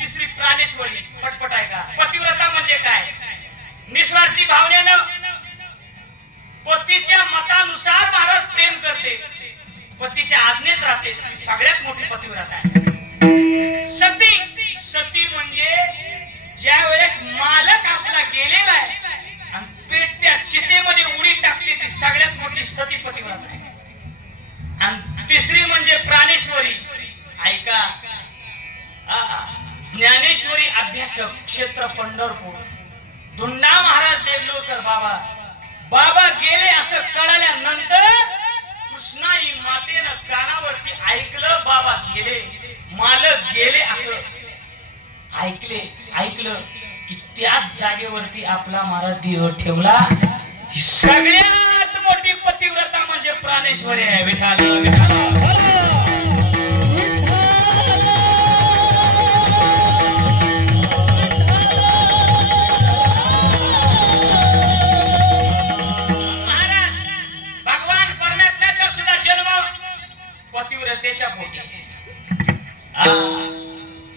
तिसरी प्राणेश्वरी पटपट ऐका पतिव्रता म्हणजे काय निस्वार्थी भावनेनं पतीच्या मतानुसार महाराज प्रेम करते पतीच्या आज्ञेत राहते सगळ्यात मोठी पतिव्रता आहे सती सती म्हणजे ज्या वेळेस मालक आपला गेलेला आहे आणि पेटत्या चितेमध्ये उडी टाकते ती सगळ्यात मोठी सती पतिव्रता आहे आणि तिसरी म्हणजे प्राणेश्वरी ऐका ज्ञानेश्वरी अभ्यासक क्षेत्र पंढरपूर धुंडा महाराज देवलोकर बाबा गेले असं कळल्यानंतर कृष्णाई मातेनं कानावरती ऐकलं बाबा गेले मालक गेले असं ऐकलं की त्याच जागेवरती आपला महाराज देव ठेवला ही सगळ्यात मोठी पतिव्रता म्हणजे प्राणेश्वरी आहे विठाला पतिव्रतेच्या पोटी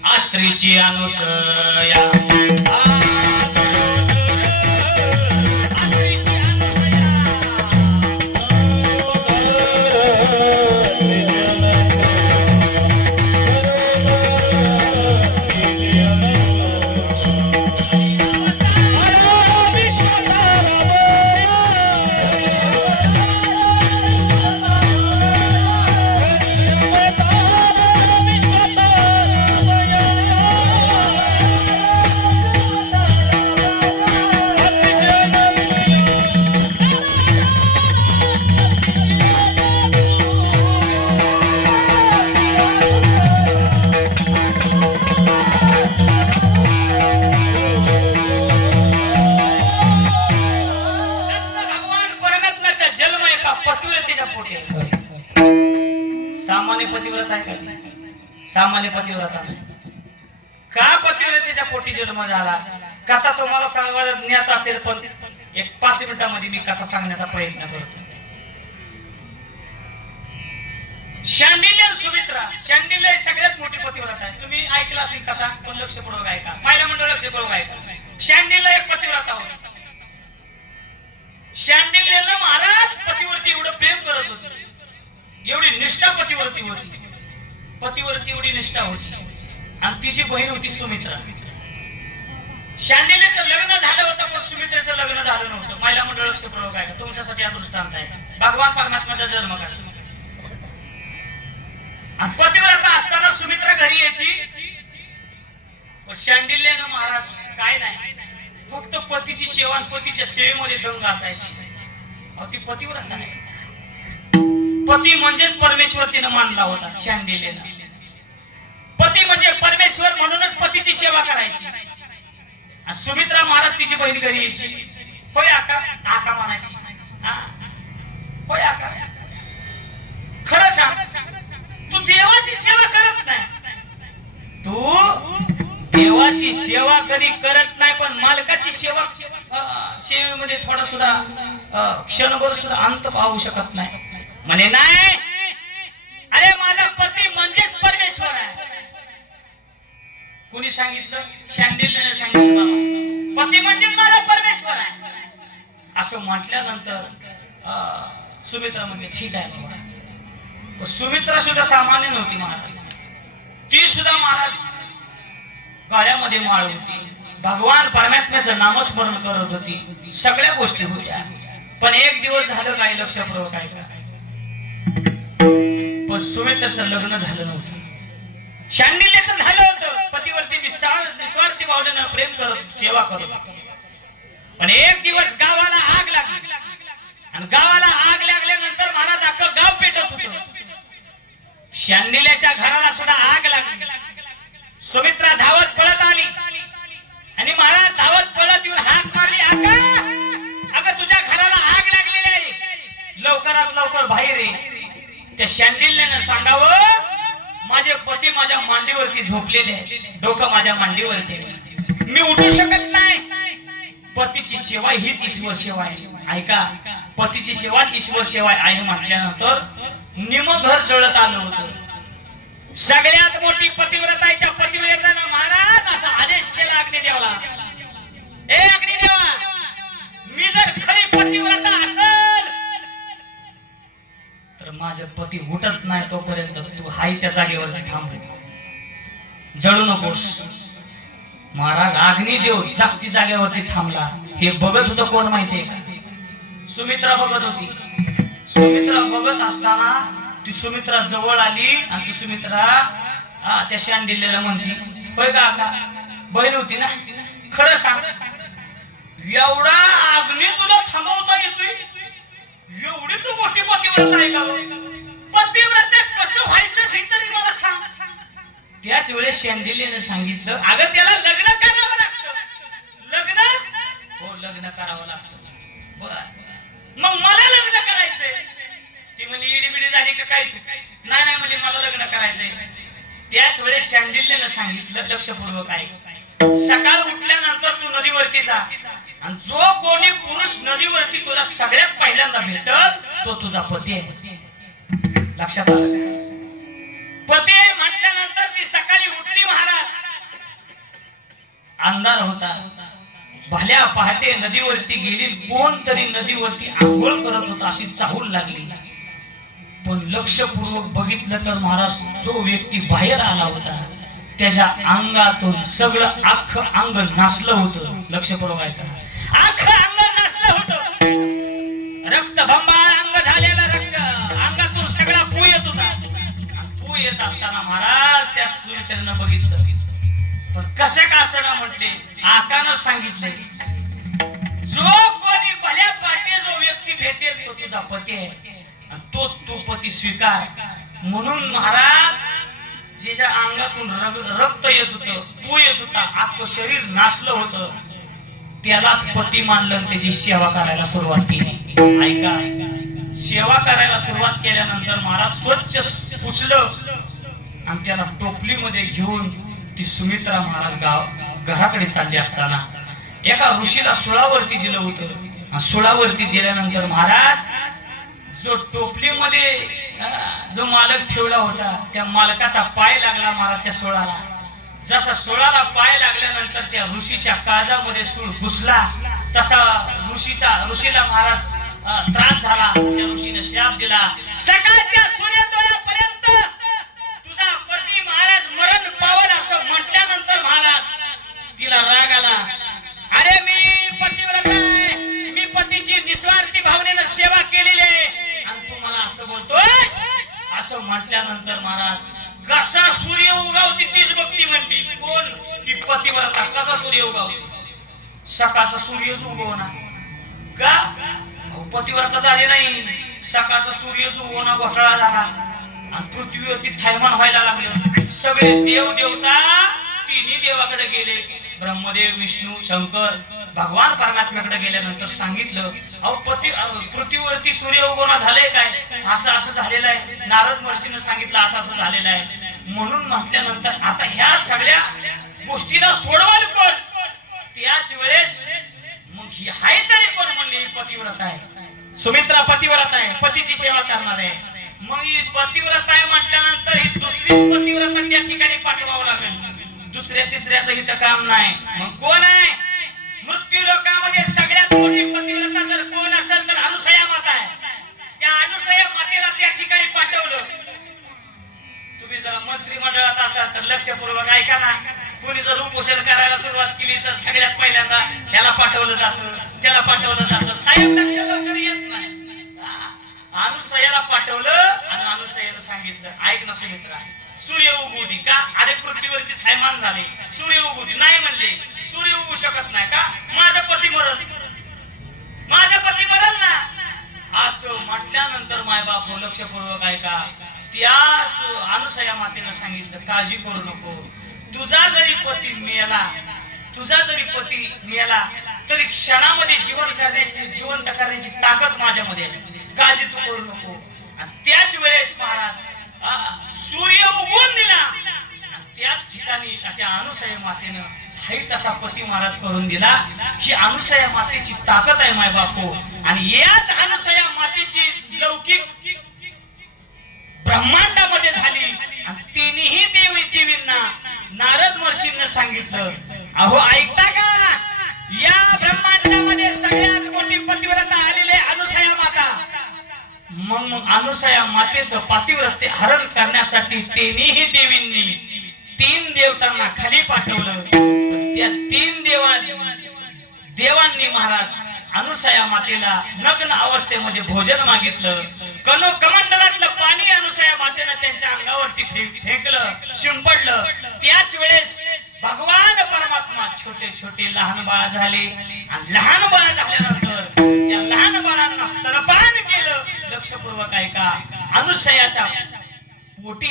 आत्रीची अनुसया सामान्य पतिव्रता का पतिव्रतेच्या पोटी जन्म झाला कथा तुम्हाला सांगवा ज्ञात असेल पण एक 5 मिनिटांमध्ये मी कथा सांगण्याचा प्रयत्न करतो शांडिल्य सुमित्रा शांडिल्य सगळ्यात मोठी पतिव्रता आहे तुम्ही ऐकलं असेल कथा पण लक्षपूर्वक ऐका महिला मंडळ लक्षपूर्वक ऐका शांडिल्य एक पतिव्रता होती शांडिल्यनं महाराज पतीवरती एवढं प्रेम करत होते एवढी निष्ठा पतीवरती होती पतीवरती एवढी निष्ठा होती आणि तिची बहीण होती सुमित्रा शांडिल्यचं लग्न झालं होतं पण सुमित्रेचं लग्न झालं नव्हतं महिला मंडळ लक्षपूर्वक आहे तुमच्यासाठी दृष्टांत आहे भगवान परमात्म्याचा जन्म कसा आणि पतिव्रता असताना सुमित्रा घरी यायची शांडिल्यनं महाराज काय नाही फक्त पतीची सेवा पतीच्या सेवेमध्ये दंग असायची ती पतिव्रता आहे पती म्हणजेच परमेश्वर तिने मानला होता शांडिल्यनं पती म्हणजे परमेश्वर म्हणूनच पतीची सेवा करायची आणि सुमित्रा महाराज तिची बहीण घरी यायची होय आका आका म्हणायची होय आका खरं सांग तू देवाची सेवा करत नाही तू देवाची सेवा कधी करत नाही पण मालकाची सेवा सेवेमध्ये थोडा सुद्धा क्षणभर सुद्धा अंत पाहू शकत नाही म्हणे नाही अरे माझा पती म्हणजेच परमेश्वर आहे कोणी सांगितलं शांडिल्यने सांगितलं पती म्हणजेच माझा परमेश्वर आहे असं म्हटल्यानंतर सुमित्रा म्हणजे ठीक आहे सुमित्रा सुद्धा सामान्य नव्हती महाराज ती सुद्धा महाराज गाड्यामध्ये माळ होती भगवान परमात्म्याचं नामस्मरण करत होती सगळ्या गोष्टी होत्या पण एक दिवस झालं काही लक्षपूर्वक आहे का पण सुमित्राचं लग्न झालं नव्हतं, शांडिल्याचं झालं होतं. पतीवरती निस्वार्थी भावनेनं प्रेम करत सेवा करत. पण एक दिवस गावाला आग लागली आणि गावाला आग लागल्यानंतर महाराज अख्खं गाव पेटत होतं. शांडिल्याच्या घराला सुद्धा आग लागली. सुमित्रा धावत पळत आली आणि महाराज धावत पळत येऊन हाक मारली, अगं तुझ्या घराला आग लागलेली आहे, लवकरात लवकर बाहेर ये. त्या शांडिल्यानं सांगावं, माझे पती माझ्या मांडीवरती झोपलेले आहे, डोकं माझ्या मांडीवरती, मी उठू शकत नाही. पतीची सेवा हीच ईश्वर सेवा आहे. ऐका, पतीची सेवाच ईश्वर सेवा आहे म्हटल्यानंतर निम घर जळत आलं होतं. सगळ्यात मोठी पतिव्रता आहे. त्या पतिव्रतानं महाराज असा आदेश केला अग्निदेवाला, ए अग्निदेवा, मी जर खरी पतिव्रता असेल तर माझे पती उठत नाही तोपर्यंत तू हाय त्या जागेवरती थांब, जळू नकोस. महाराज अग्निदेव जागती जागेवरती थांबला. हे बघत होतं कोण माहितीये का? सुमित्रा बघत होती. सुमित्रा बघत असताना ती सुमित्रा जवळ आली आणि ती सुमित्रा त्या शांडिल्याला म्हणती, होय का बहीण होती ना, खरं सांग, एवढा अग्नी तुला थांबवता येतोय? एवढी तू मोठी पतिव्रता आहे का? पतिव्रता कसं व्हायचं हे तरी मला सांग. त्याच वेळेस शांडिल्याने सांगितलं, अगं त्याला लग्न करावं लागतं. लग्न? हो, लग्न करावं लागतं. बर, मग मला लग्न करायचंय. ती म्हणजे इडीबिडी झाली का काय? तू नाही म्हणजे मला लग्न करायचंय. त्याच वेळेस शांडिल्याने सांगितलं, लक्षपूर्वक ऐक, सकाळ उठल्यानंतर तू नदीवरती जा आणि जो कोणी पुरुष नदीवरती तुला सगळ्यात पहिल्यांदा भेटल तो तुझा पती आहे. लक्षात आलं? पती म्हटल्यानंतर ती सकाळी उठली. महाराज अंधार होता, भल्या पहाटे नदीवरती गेली. कोणतरी नदीवरती आंघोळ करत होता अशी चाहूल लागली. पण लक्षपूर्वक बघितलं तर महाराज जो व्यक्ती बाहेर आला होता त्याच्या अंगातून सगळं अख्खं अंग नासलं होतं. लक्षपूर्वक ऐका, अख्खं अंग नासलं होतं. रक्तभंबाळ अंग झालेलं, रक्त अंगातून सगळा पू येत होता. पू येत असताना महाराज त्या सुमित्रेनं बघितलं. पण कसं का असं म्हटले, आकानं सांगितले, जो कोणी भल्या पाटे जो व्यक्ती भेटेल तो तुझा पती आहे, तो तू पती स्वीकार. म्हणून महाराज ज्याच्या अंगातून रक्त येत होतं, पू येत होता, अख्खं शरीर नासलं होतं, त्यालाच पती मानलं आणि त्याची सेवा करायला सुरुवात केली. ऐका, सेवा करायला सुरुवात केल्यानंतर महाराज स्वच्छ पुसलं आणि त्याला टोपलीमध्ये घेऊन ती सुमित्रा महाराज घराकडे चालली असताना एका ऋषीला सुळावरती दिलं होतं. सुळावरती दिल्यानंतर महाराज जो टोपलीमध्ये जो मालक ठेवला होता त्या मालकाचा पाय लागला महाराज त्या सोळाला. जसा सोळाला पाय लागल्यानंतर त्या ऋषीच्या काळजामध्ये सूळ घुसला. तसा ऋषीला महाराज त्रास झाला. त्या ऋषीने शाप दिला, सकाळच्या सूर्योदयापर्यंत तुझा पती महाराज मरण पावल असं म्हटल्यानंतर महाराज तिला राग आला. अरे मी पतिव्रता आहे, मी पतीची निस्वार्थी भावनेनं सेवा केलेली आहे आणि तू मला असं बोलतोस? असं म्हटल्यानंतर महाराज कसा सूर्य उगवती तीच भक्ती म्हणली. कोण? ही पतिव्रता. कसा सूर्य उगवती? सकाळचा सूर्यच उगवना का? पतिव्रता झाली नाही. सकाळचा सूर्यच उगवना घोटाळा झाला आणि पृथ्वीवरती थैमान व्हायला लागले. सगळे देव देवता तिन्ही देवाकडे गेले. ब्रह्मदेव, विष्णू, शंकर, भगवान परमात्म्याकडे गेल्यानंतर सांगितलं, अहो पृथ्वीवरती सूर्य उगवणा झालंय काय? असं झालेलं आहे. नारद महर्षीने सांगितलं असं झालेलं आहे. म्हणून म्हटल्यानंतर आता ह्या सगळ्या गोष्टीला सोडवाल कोण? त्याच वेळेस मग ही हाय तरी कोण म्हणली? ही पतिव्रता आहे. सुमित्रा पतिव्रता आहे, पतीची सेवा करणार आहे. मग ही पतिव्रता आहे म्हटल्यानंतर ही दुसरीच पतिव्रता त्या ठिकाणी पाठवावं लागेल. दुसऱ्या तिसऱ्याचं इथं काम नाही. मग कोण आहे? मृत्यू लोकांमध्ये सगळ्यात मोठी पतिव्रता जर कोण असेल तर अनुसया माता आहे. त्या अनुसया मातेला त्या ठिकाणी पाठवलं. तुम्ही जरा मंत्रिमंडळात असाल तर लक्षपूर्वक ऐका ना. कोणी जर उपोषण करायला सुरुवात केली तर सगळ्यात पहिल्यांदा ह्याला पाठवलं जातं, त्याला पाठवलं जातं. साहेब लक्ष लवकर येत नाही. अनुसयाला पाठवलं आणि अनुसयानं सांगितलं, ऐक ना सुमित्रा, सूर्य उगू दे का? अरे पृथ्वीवरती थैमान झाले, सूर्य उगू दे. नाही म्हणले, सूर्य उगू शकत नाही का? माझा पती मरण, माझा पती मरण ना. असं म्हटल्यानंतर मायबाप लक्षपूर्वक ऐका, त्या अनुसया मातेनं सांगितलं, काळजी करू नको, तुझा जरी पती मेला, तुझा जरी पती मेला तरी क्षणामध्ये जिवंत करण्याची ताकद माझ्यामध्ये आहे, काळजी तू करू नको. आणि त्याच वेळेस महाराज सूर्य उगवून दिला, त्याच ठिकाणी त्या अनुसया मातेनं हाही तसा पती महाराज करून दिला. ही अनुसया मातेची ताकद आहे माय बापू. आणि याच अनुसया मातेची लौकिक ब्रह्मांडामध्ये झाली. आणि तिन्ही देवींना नारद महर्षींना सांगितलं, अहो ऐकता का, या ब्रह्मांडामध्ये सगळ्यात मोठी पतिव्रता आलेली अनुसया माता. मग अनुसया मातेचं पातिव्रत्य हरण करण्यासाठी तिन्ही देवींनी 3 देवतांना खाली पाठवलं. त्या 3 देवांनी महाराज अनुसया मातेला नग्न अवस्थेमध्ये भोजन मागितलं. कमंडलातलं पाणी अनुसया मातेनं त्यांच्या अंगावरती फेकलं, शिंपडलं. त्याच वेळेस भगवान परमात्मा छोटे छोटे लहान बाळ झाले. आणि लहान बाळ झाल्यानंतर त्या लहान बाळांना स्तनपान केलं. लक्षपूर्वक ऐका, अनुसयाच्या पोटी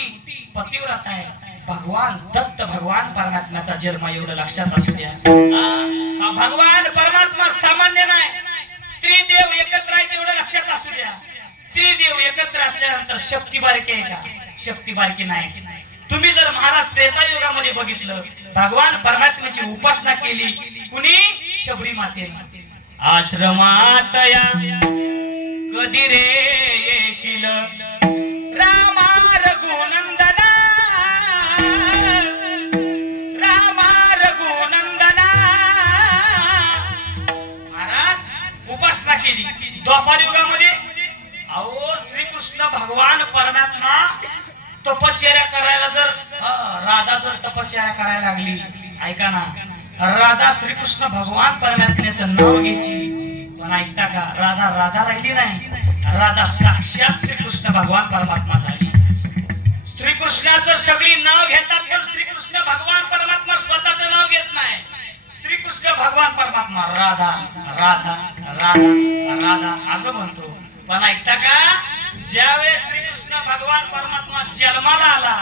पतिव्रता आहे भगवान दत्त, भगवान परमात्म्याचा जन्म, एवढं लक्षात असू द्या. भगवान परमात्मा सामान्य नाही, त्रिदेव एकत्र आहे तेवढं लक्षात असू द्या. त्रिदेव एकत्र असल्यानंतर शक्ती बारकी आहे का? शक्ती बारकी नाही. तुम्ही जर महाराज त्रेतायुगामध्ये बघितलं, भगवान परमात्म्याची उपासना केली कुणी? शबरी मातेने. आश्रमात या कधी रे येशील रामा रघुनंदना, रामा रघुनंदना. महाराज उपासना केली द्वापार युगामध्ये. अहो श्रीकृष्ण भगवान परमात्मा तपश्चर्या करायला, जर राधा जर तपश्चर्या करायला लागली, ऐका ना, राधा श्रीकृष्ण भगवान परमात्म्याचं नाव घ्यायची. पण ऐकता का, राधा राहिली नाही, राधा साक्षात श्रीकृष्ण भगवान परमात्मा झाली. श्रीकृष्णाचं सगळी नाव घेतात, पण श्रीकृष्ण भगवान परमात्मा स्वतःचं नाव घेत नाही. श्रीकृष्ण भगवान परमात्मा राधा राधा राधा राधा असं म्हणतो. पण ऐकता का, ज्यावेळेस श्रीकृष्ण भगवान परमात्मा जन्माला आला,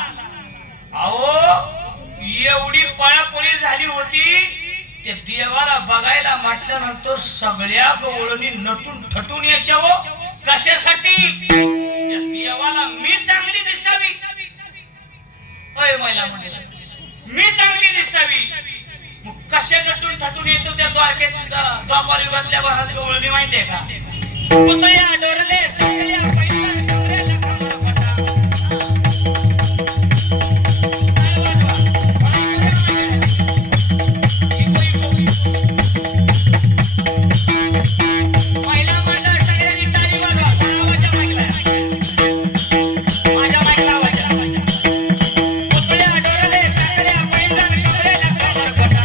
अहो एवढी पळापळी झाली होती. त्या देवाला बघायला म्हटल्यानंतर सगळ्या गवळणी नटून ठटून यायच्या. हो कशासाठी? त्या देवाला मी चांगली दिसावी. अय महिला म्हणेल, मी चांगली दिसावी. मग कसे नटून ठटून येतो त्या द्वारकेत द्वापार युगातल्या महाराज गवळणी माहितीये का? पुतळ्या डोरले सगळ्या पैसा डोरेला कमर फटा. महिला मंडळ सगळ्यांनी टाळी वाजवा. आवाजा मागला, माझ्या मागला आवाज. पुतळ्या डोरले सगळ्या पैसा डोरेला कमर फटा.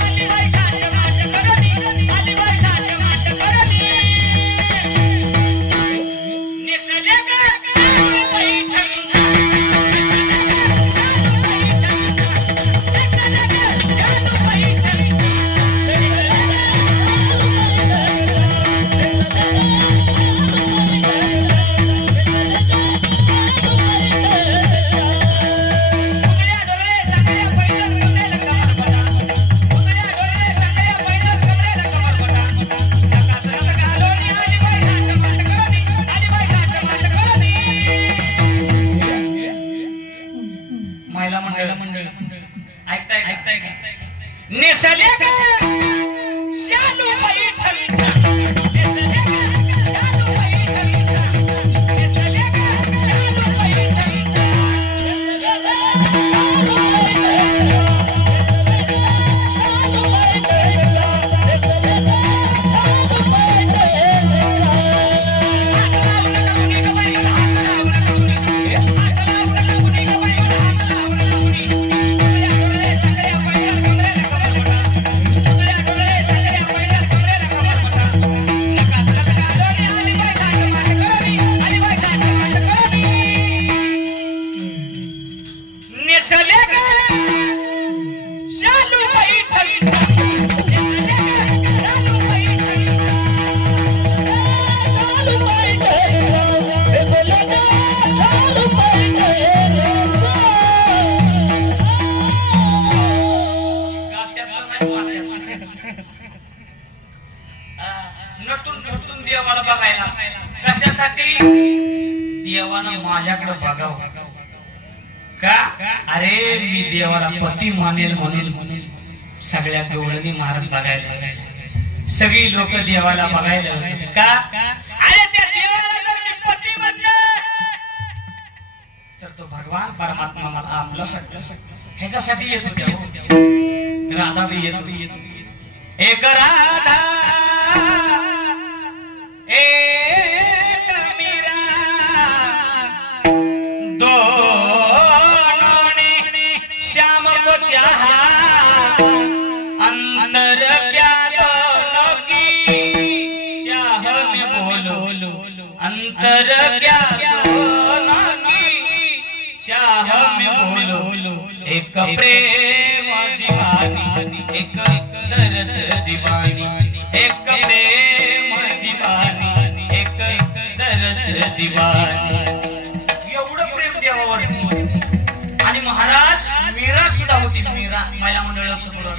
आली बाई काच माट करणी, आली बाई काच माट करणी. नटून थटून देवाला बघायला कशासाठी देवानं माझ्याकडे बघावं का अरे मी देवाला पती मानेल म्हणून सगळ्या गवळणी महाराज बघायला लागायचे सगळी लोक देवाला बघायला होते का अरे त्या देवाला जर मी पती म्हणलं तर तो भगवान परमात्मा मला आपलं सगळं ह्याच्यासाठी येत होते राधा बी येत होती एक राधा एक मीरा दोनों ने श्याम को चाहा अंतर क्या दोनों की चाह में बोलो अंतर क्या दोनों की चाह में बोलो एक प्रेम दीवानी एक तरस दीवानी एक प्रेम दीवानी एक तरस दीवानी एवढं प्रेम देवावरती आणि महाराज मीरा सुद्धा होती मीरा महिला मंडळ लक्ष पुढं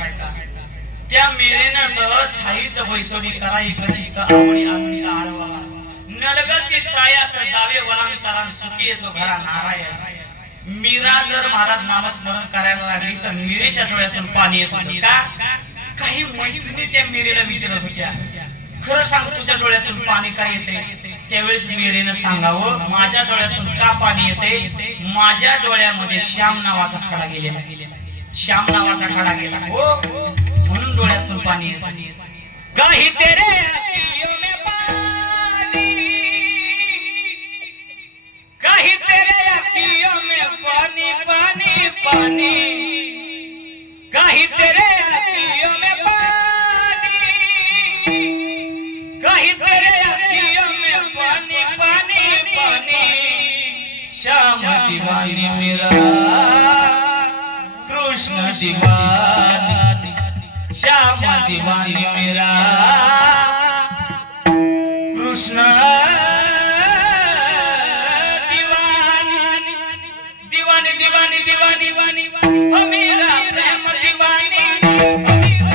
त्या मीरेनं तर थाईचं वैसवणी करा इकडची तर आवडी आवडी आळवा नलगती साया सजावे वनांतरान सुखी येतो घरा नारायण मीरा जर महाराज नामस्मरण करायला लागली तर मीरेच्या डोळ्यातून पाणी येत होतं का काही मैत्रिणी त्या मीरेला विचारत होत्या खरं सांग तुझ्या डोळ्यातून पाणी का येते त्यावेळेस मीरेनं सांगावं माझ्या डोळ्यातून का पाणी येते माझ्या डोळ्यामध्ये श्याम नावाचा खडा गेलेला श्याम नावाचा खडा गेला हो म्हणून डोळ्यातून पाणी येते काही तेरे अखियों में पानी काही तेरे अखियों में पानी पानी पानी काही तेरे अखियों में पानी काही तेरे अखियों में पानी पानी पानी श्याम दीवानी मेरा कृष्ण दीवानी श्याम दीवानी मेरा कृष्ण दीवानी दीवानी दीवानी दीवानी ओ मेरा प्रेम दीवानी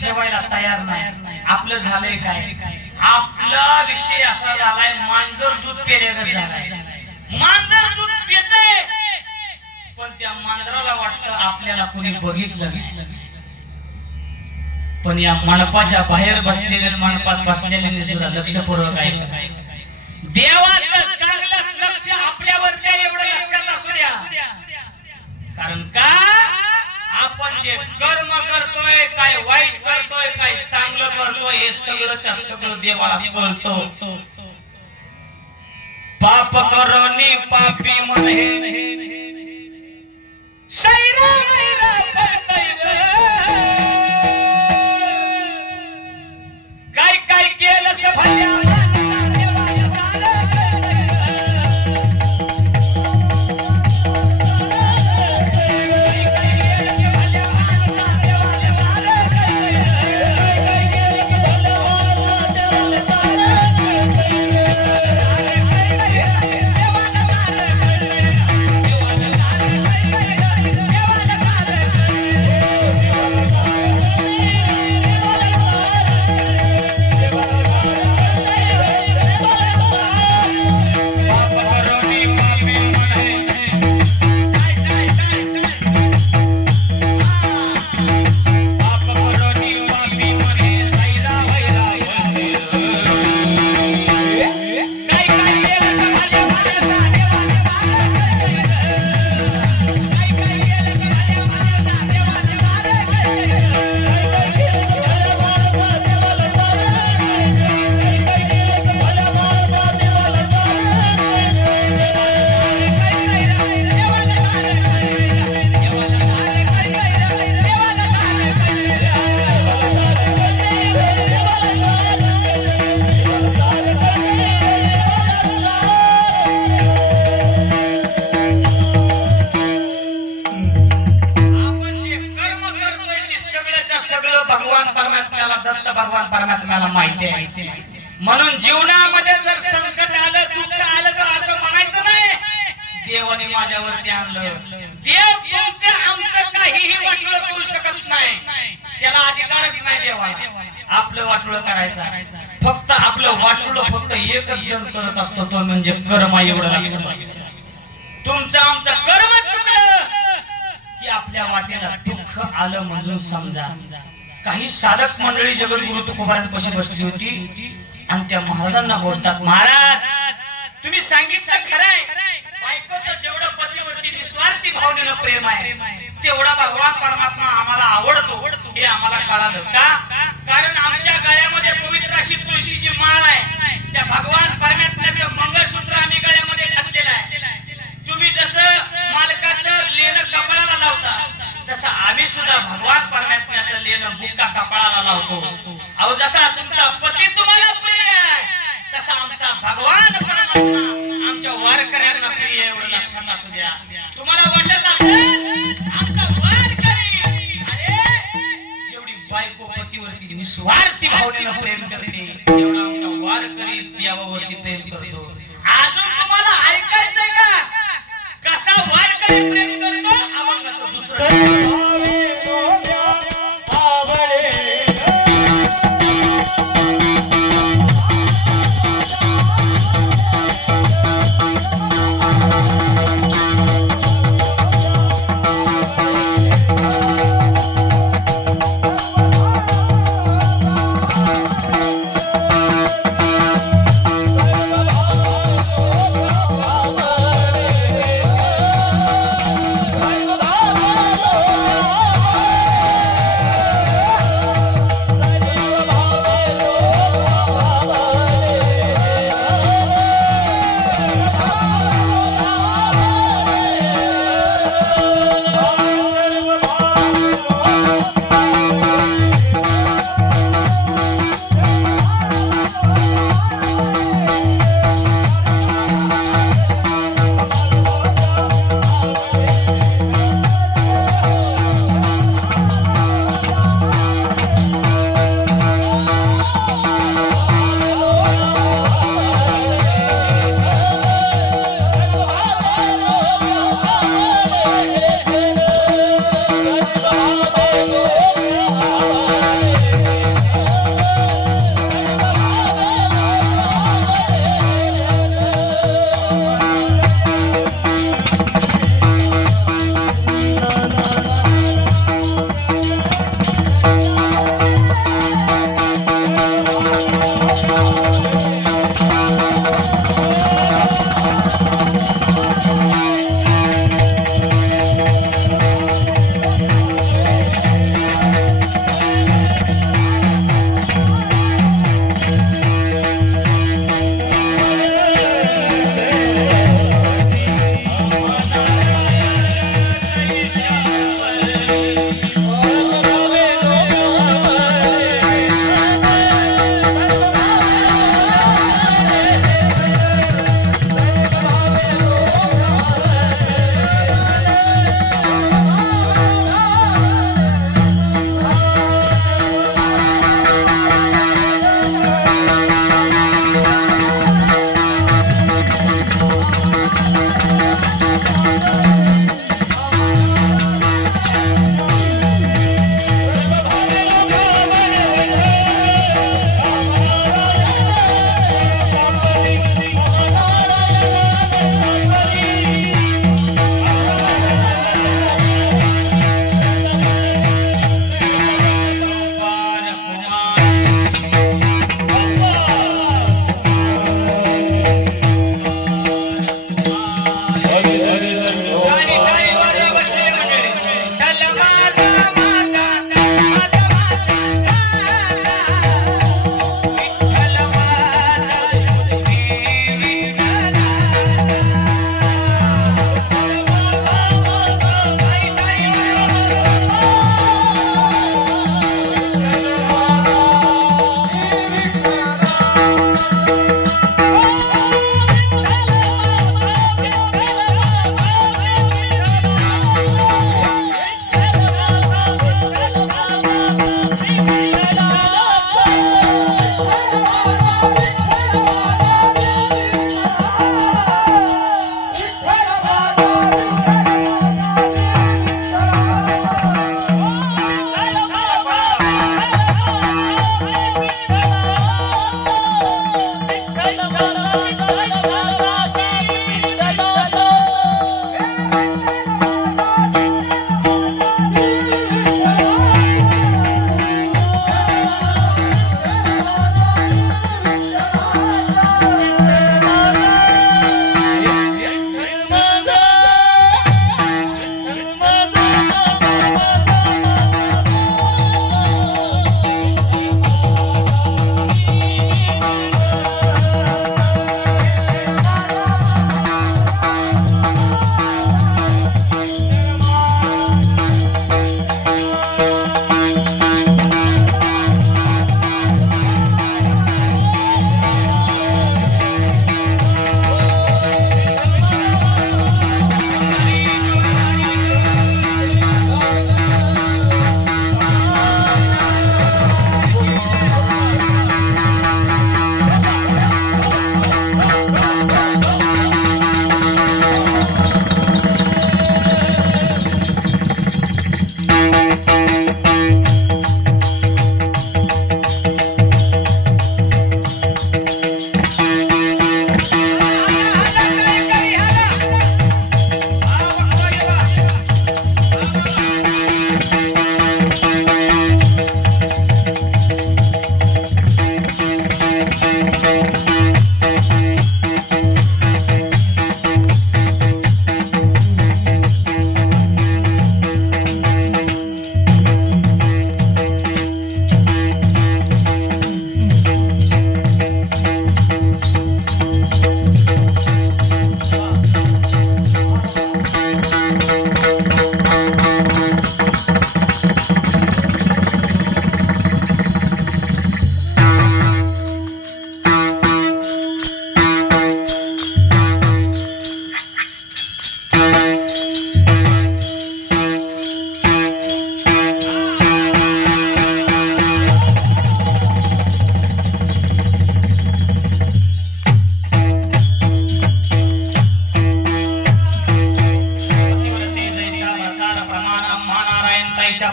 ठेवायला तयार नाही आपलं झालंय काय आपला विषय असा झालाय मांजर दूध पेलेलं झालाय मांजर दूध पितंय पण त्या मांजराला वाटतं आपल्याला कोणी बघितलं पण या मंडपाच्या बाहेर बसलेले मंडपात बसलेले सुद्धा लक्षपूर्वक आहे देवाचं चांगलं लक्ष आपल्यावर एवढं लक्षात असू द्या कारण का आपण जे कर्म करतोय काय वाईट करतोय काय चांगलं करतोय हे सगळं सगळं देवाला कळतो पाप करोनी पापी म्हणे काय काय केलं सभा परमात्म्याला माहिती आहे. म्हणून जीवनामध्ये जर संकट आलं, दुःख आलं तर असं म्हणायचं नाही देवाने माझ्यावरती आणलं. देव तुमचे आमचं काहीही वाटोळं करू शकत नाही. त्याला अधिकारच नाही देवाला आपलं वाटोळं करायचा. फक्त आपलं वाटोळं फक्त एकच जण करत असतो, तो म्हणजे कर्म. एवढं लक्षात असतं. तुमचं आमचं कर्म चुकलं की आपल्या वाटेला दुःख आलं म्हणून समजा. काही साधक मंडळी जगद्गुरु तुकोबारांपाशी बसली होती आणि त्या महाराजांना बोलतात, महाराज तुम्ही सांगितलं खरंय, बायकोचं जेवढं पतीवरती निस्वार्थी भावनेनं प्रेम आहे तेवढा भगवान परमात्मा आम्हाला आवडतो हे आम्हाला कळालं. का? कारण आमच्या गळ्यामध्ये पवित्र अशी तुळशीची माळ आहे. त्या भगवान परमात्म्याचं मंगळसूत्र आम्ही गळ्यामध्ये घातलेलं आहे. तुम्ही जसं मालकाचं लेणं कपाळाला लावता तसं आम्ही सुद्धा भगवान परमात्म्याचं लेणं बुक्का कपाळाला लावतो. अहो जसा तुमचा पती तुम्हाला प्रिय आहे तसा आमचा भगवान परमात्मा आमच्या वारकऱ्यांना प्रिय. एवढं लक्षात असू द्या. तुम्हाला वाटत असेल आमचा वारकरी अरे जेवढी बायको पतीवरती निस्वार्थी भावनेनं प्रेम करते तेवढा आमचा वारकरी देवावरती प्रेम करतो. अजून तुम्हाला ऐकायचंय का कसा वारकरी प्रेम करतो? अभंगाचं दुसरं Oh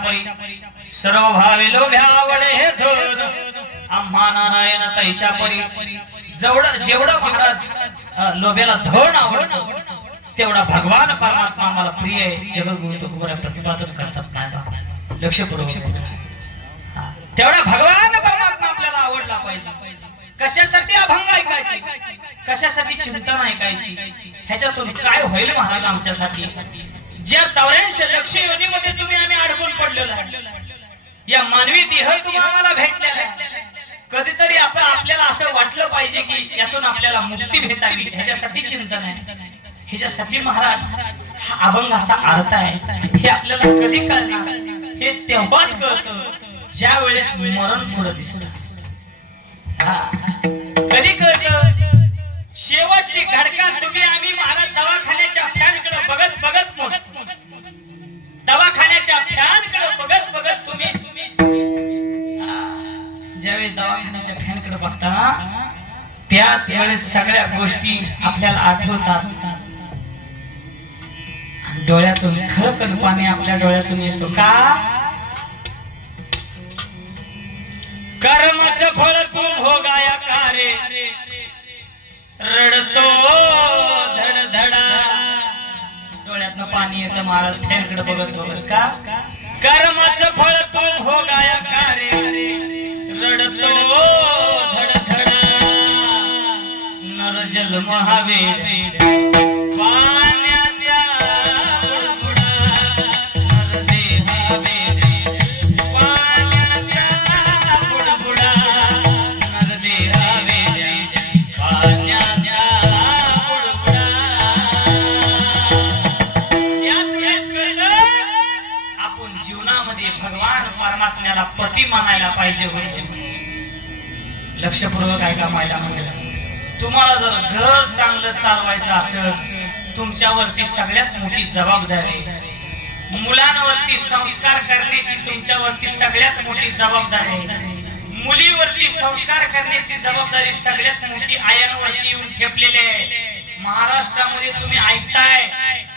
तैशा परी सर्व भावे लोभ्या आवडे हे धन आम्हा नारायण तैशा परी जेवढं महाराज लोभ्याला धन आवडतं तेवढा भगवान परमात्मा मला प्रिय आहे. जगद्गुरु तुकोबरा प्रतिपादन करतात नाही लक्षपूर्वक तेवढा भगवान परमात्मा आपल्याला आवडला पाहिजे. कशासाठी अभंग ऐकायची, कशासाठी चिंतन ऐकायची, ह्याच्यातून काय होईल महाराज आमच्यासाठी. ज्या 84 लक्ष योनीमध्ये तुम्ही आम्ही अडकून पडलेलो आहे, या मानवी देह तुम्हाला भेटलेला आहे. कधीतरी आपल्याला असं वाटलं पाहिजे की यातून आपल्याला मुक्ती भेटावी, ह्याच्यासाठी चिंतन आहे. ह्याच्यासाठी महाराज हा अभंगाचा अर्थ आहे. हे आपल्याला कधी कळणार, हे तेव्हाच कळतं ज्या वेळेस मरण पुढं दिसतं. कधी कळतं शेवटची घडका तुम्ही आम्ही महाराज दवाखान्याच्या फॅनकडे बघत बघत मोजतो. दवाखान्याच्या फॅनकडे बघत बघत तुम्ही ज्यावेळेस दवाखान्याच्या फॅनकडे बघता त्याच वेळेस सगळ्या गोष्टी आपल्याला आठवतात. डोळ्यातून खळखळ पाणी आपल्या डोळ्यातून येतो का. कर्माचं फळ तू भोगाया का रे रडतो धडधडा. डोळ्यातनं पाणी येतं महाराज फॅनकडे बघत बघत का. कर्माचं फळ तू भोगाया का रे रडतो धडधडा. नरजल महावीर पाण्याच्या बुडबुडा नरदेहा वेरे पाण्याच्या बुडबुडा नरदेहा वेरे पाण्याच्या बुडबुडा. याच वेळेस आपण जीवनामध्ये भगवान परमात्म्याला पती मानायला पाहिजे होते. लक्षपूर्वक ऐका मायला म्हणलं, तुम्हाला जर घर चांगलं चालवायचं असेल तुमच्यावरची सगळ्यात मोठी जबाबदारी, मुलांवरती संस्कार करण्याची तुमच्यावरती सगळ्यात मोठी जबाबदारी, मुलीवरती संस्कार करण्याची जबाबदारी सगळ्यात मोठी आयांवरती येऊन ठेपलेली आहे. महाराष्ट्रामध्ये तुम्ही ऐकताय,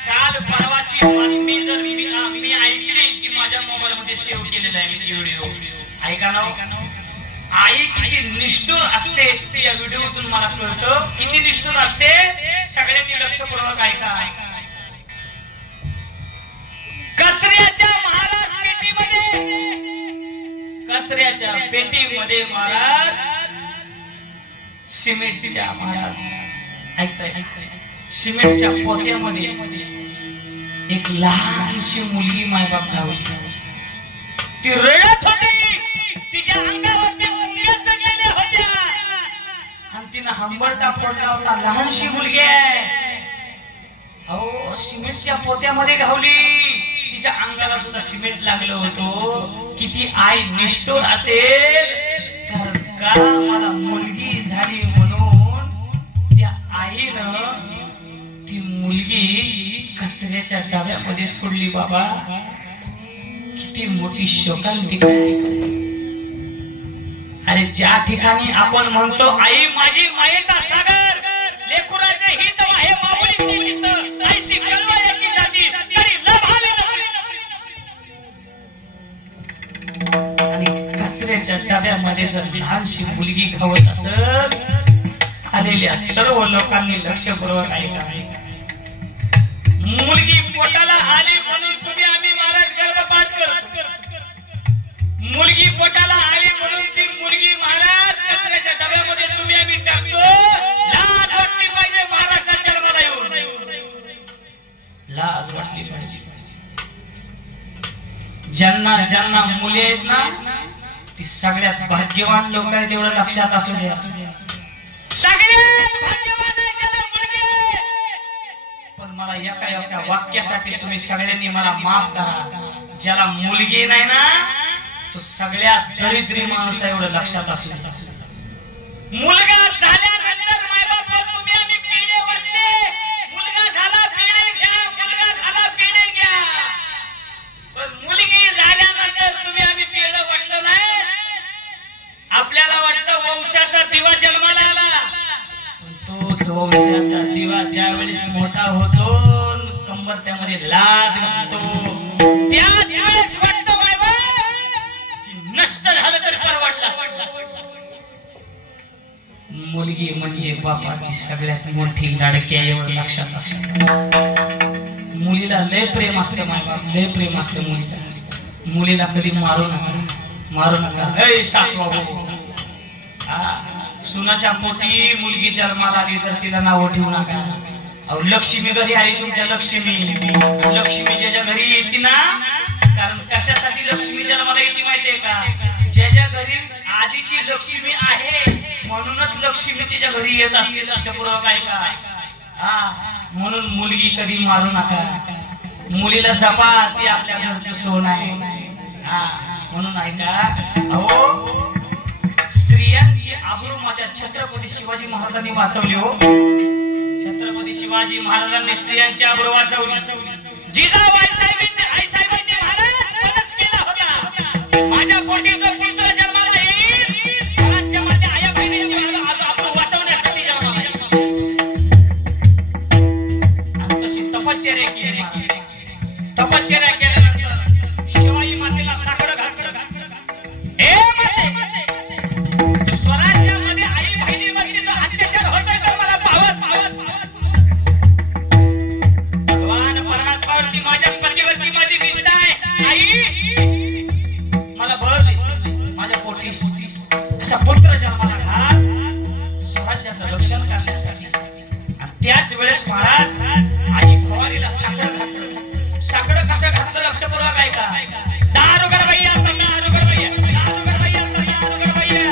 काल परवाची बातमी जर मी ऐकली की माझ्या मोबाईल मध्ये सेव्ह केलेला आहे मी ती व्हिडिओ, ऐका ना. आई किती निष्ठुर असते या व्हिडिओतून मला कळतं, किती निष्ठुर असते. सगळ्यांनी लक्षपूर्वक ऐका. कचऱ्याच्या महाराज पेटीमध्ये, कचऱ्याच्या पेटीमध्ये महाराज सिमेंटच्या महाराज ऐकताय, सिमेंटच्या पोत्यामध्ये एक लहानशी मुलगी मायबाप घावली. ती रडत होती, तिच्या अंगावरती मुंग्या चढलेल्या होत्या आणि तिनं हंबरटा फोडला होता. लहानशी मुलगी आहे, अहो सिमेंटच्या पोत्यामध्ये घावली, तिच्या अंगाला सुद्धा सिमेंट लागलं होतं. किती आई निष्ठुर असेल, कारण का मला मुलगी झाली म्हणून त्या आईनं ती मुलगी कचऱ्याच्या डब्यामध्ये सोडली. बाबा किती मोठी शोकांतिका आहे. अरे ज्या ठिकाणी आपण म्हणतो आई माझी मायेचा सागर, लेकुराचे हित आहे माऊलीची नीत, ऐशी कळवळ्याची जाती तरी लभावी आणि कचऱ्याच्या डब्यामध्ये जर लहानशी मुलगी घावत असेल, आलेल्या सर्व लोकांनी लक्षपूर्वक ऐका. मुलगी पोटाला आली म्हणून तुम्ही आम्ही महाराज गर्भपात करतो. मुलगी पोटाला आली म्हणून ती मुलगी महाराज कचऱ्याच्या डब्यामध्ये तुम्ही आम्ही टाकतो. लाज वाटली पाहिजे महाराष्ट्रात जन्माला येऊन, लाज वाटली पाहिजे. ज्यांना ज्यांना मुली आहेत ना ती सगळ्यात भाग्यवान लोक आहेत, एवढं लक्षात असू दे. सगळ्यात भाग्यवान आहे ज्याला मुलगी आहे. पण मला एका वाक्यासाठी तुम्ही सगळ्यांनी मला माफ करा, ज्याला मुलगी नाही ना तो सगळ्यात दरिद्री माणूस आहे, एवढं लक्षात असू दे. मुलगा झाल्यानंतर मायबाप तुम्ही आम्ही पेढे वाटले, मुलगा झाला पेढे घ्या, मुलगा झाला पेढे घ्या. पण मुलगी झाल्यानंतर तुम्ही आम्ही पेढे वाटलं नाही. आपल्याला वाटतं वंशाचा दिवा जन्माला आला, पण तोच वंशाचा दिवा ज्या वेळेस मोठा होतो कंबरट्यामध्ये लाद घालतो त्याच वेळेस वाटतं मुलगी म्हणजे बापाची सगळ्यात मोठी लाडकी आहे एवढं लक्षात असतं. मुलीला लय प्रेम असतं, लय प्रेम असतं मुलीला कधी मारू नका. हे सासवा सुनाच्या पोटी मुलगी जन्माला आली तर तिला नाव ठेवू नका. अहो लक्ष्मी घरी आली तुमच्या, लक्ष्मी ज्याच्या घरी येते ना, कारण कशासाठी लक्ष्मी जन्माला येते माहितीये का? ज्याच्या घरी आधीची लक्ष्मी आहे म्हणूनच लक्ष्मी तिच्या घरी येत असते. लक्षपूर्वक ऐका. म्हणून मुलगी कधी मारू नका, मुलीला जपा, ती आपल्या घरचं सोनं आहे. म्हणून ऐका, अहो स्त्रियांची आबरू माझ्या छत्रपती शिवाजी महाराजांनी वाचवली हो. छत्रपती शिवाजी महाराजांनी स्त्रियांची आबरू वाचवली. जिजाबाई साहेबांनी महाराज खरंच केला होता. माझ्या पोटी जो पुत्र जन्माला येईल, स्वराज्यामध्ये आया बहिणीची आबरू वाचवण्यासाठी जन्माला येईल. आणि तशी तपश्चर्या केल्यानंतर शिवाजी मातेला साकडं घातलं. स्वराज्यामध्ये आई बहिणीवरतीचा अत्याचार होतोय तर मला पावत भगवान परमात्मावरती, माझ्या पतीवरती माझी निष्ठा आहे. आई मला बळ दे, माझ्या पोटी असा पुत्र जन्माला घाल स्वराज्याचं रक्षण करण्यासाठी. आणि त्याच वेळेस महाराज आई भवानीला साकडं कसं घातलं लक्षपूर्वक ऐका. दारुगड भैया, दारुगड भैया, दारुगड भैया, दारुगड भैया.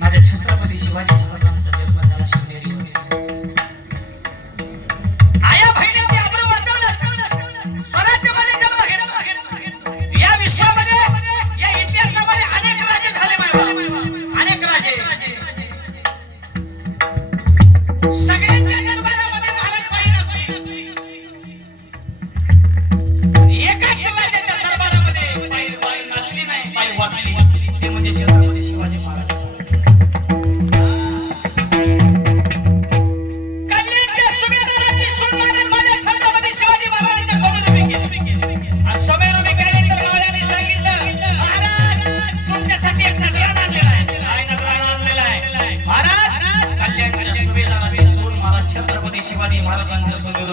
माझ्या छत्रपती शिवाजी महाराजांचा जन्म झाला शिवनेरी. आया बहिणीची आबरू वाचवणं, स्वराज्यामध्ये जन्म घेणं, या विश्वामध्ये, या इतिहासामध्ये अनेक राजे झाले. अनेक राजे सगळ्यांच्या दरबारामध्ये महाराज बहीण असते. एकाच राजाच्या दरबारामध्ये बाई नसली नाही, बाई वाचली, ते म्हणजे छत्रपती शिवाजी महाराज. छत्रपती शिवाजी महाराजांच्या समोर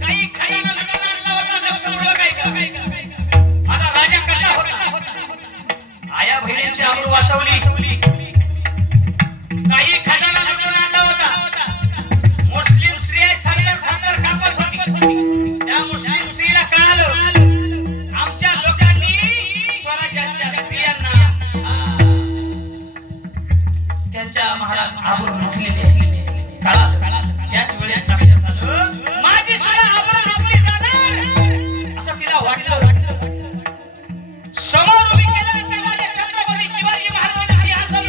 काही खजाना लुटून आणला होता. लक्षपूर्वक ऐका. माझा राजा कसा होता? आया बहिणीची आबरू वाचवली. काही खजाना लुटून आणला होता. मुस्लिम स्त्री थरथर कापत होती. त्या मुस्लिम स्त्रीला कळालं आमच्या लोकांनी स्वराज्याच्या स्त्रियांना त्यांच्या महाराज आबरू घातलेले कळालं. त्याच वेळेस लक्षात आलं माझी सुद्धा आबरू घातली जाणार असं तिला वाटलं. समोर उभी केल्यानंतर माझ्या छत्रपती शिवाजी महाराजांनी सिंहासन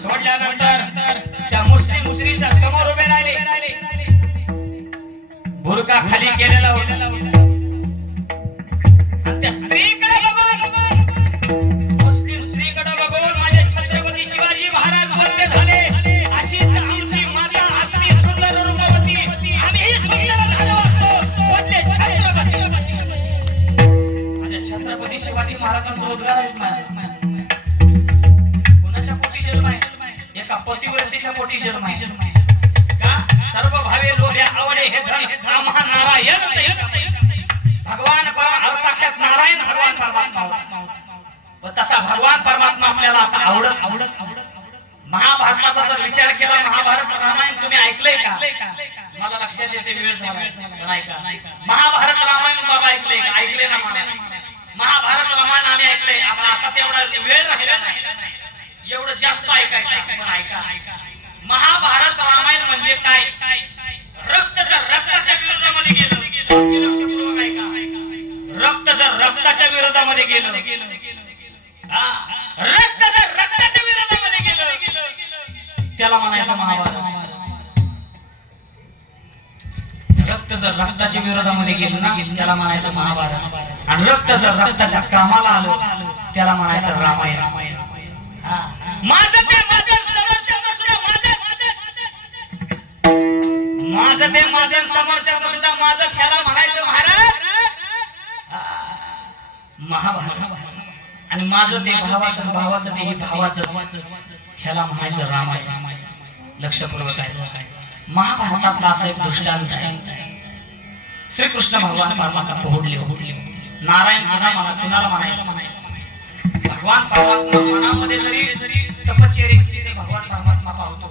सोडल्यानंतर त्या मुस्लिम स्त्रीच्या समोर उभे राहिले. बुरका खाली केलेला होता. आणि त्या स्त्रीकडे बघून, मुस्लिम स्त्रीकडे बघून माझे छत्रपती शिवाजी महाराज बोलते झाले, अशीच आमची माता असली सुंदर रूपवती, आम्हीही सुंदर झालो असतो, बोलले छत्रपती. माझ्या छत्रपती शिवाजी महाराजांचा उद्गार आहे. कोणाच्या पोटी जन्म आहे? एका पतिव्रतेच्या पोटी जन्म आहे. का? सर्व भावे लोभ्या आवडे हे धन आम्हा नारायण. भगवान साक्षात नारायण भगवान परमात्मा. तसा भगवान परमात्मा आपल्याला आता आवडत महाभारताचा जर विचार केला, महाभारत रामायण तुम्ही ऐकलंय का? मला लक्षात येते वेळ झाला पण ऐका. महाभारत रामायण बाबा ऐकलंय का? ऐकले ना मला. महाभारत रामायण आम्ही ऐकलंय. आता तेवढा वेळ राहिला नाही, एवढं जास्त ऐकायचं पण ऐका. महाभारत रामायण म्हणजे काय? रक्त जर रक्ताच्या विरोधामध्ये गेलं, रक्त जर रक्ताच्या विरोधामध्ये गेलं, रक्त जर रक्ताच्या विरोधामध्ये गेलं, त्याला म्हणायचं महाभारत. रक्त जर रक्ताच्या विरोधामध्ये गेलं ना, त्याला म्हणायचं महाभारत. आणि रक्त जर रक्ताच्या कामाला आलं, त्याला म्हणायचं रामायण. माझं ते माझं समस्याचं सुद्धा माझं ते माझं समस्याचं सुद्धा माझं ह्याला म्हणायचं महाराज महाभारत. आणि माझं ते भावाचं भावाचं ते भावाचं ह्याला म्हणायचं रामायण. लक्षपूर्वक आहे. महाभारतातला असा एक दृष्टांत श्रीकृष्ण भगवान परमात्मा पोहडले नारायण कुणाला म्हणायचं? भगवान परमात्मा मनामध्ये जरी तपश्चर्येची भगवान परमात्मा पाहतो.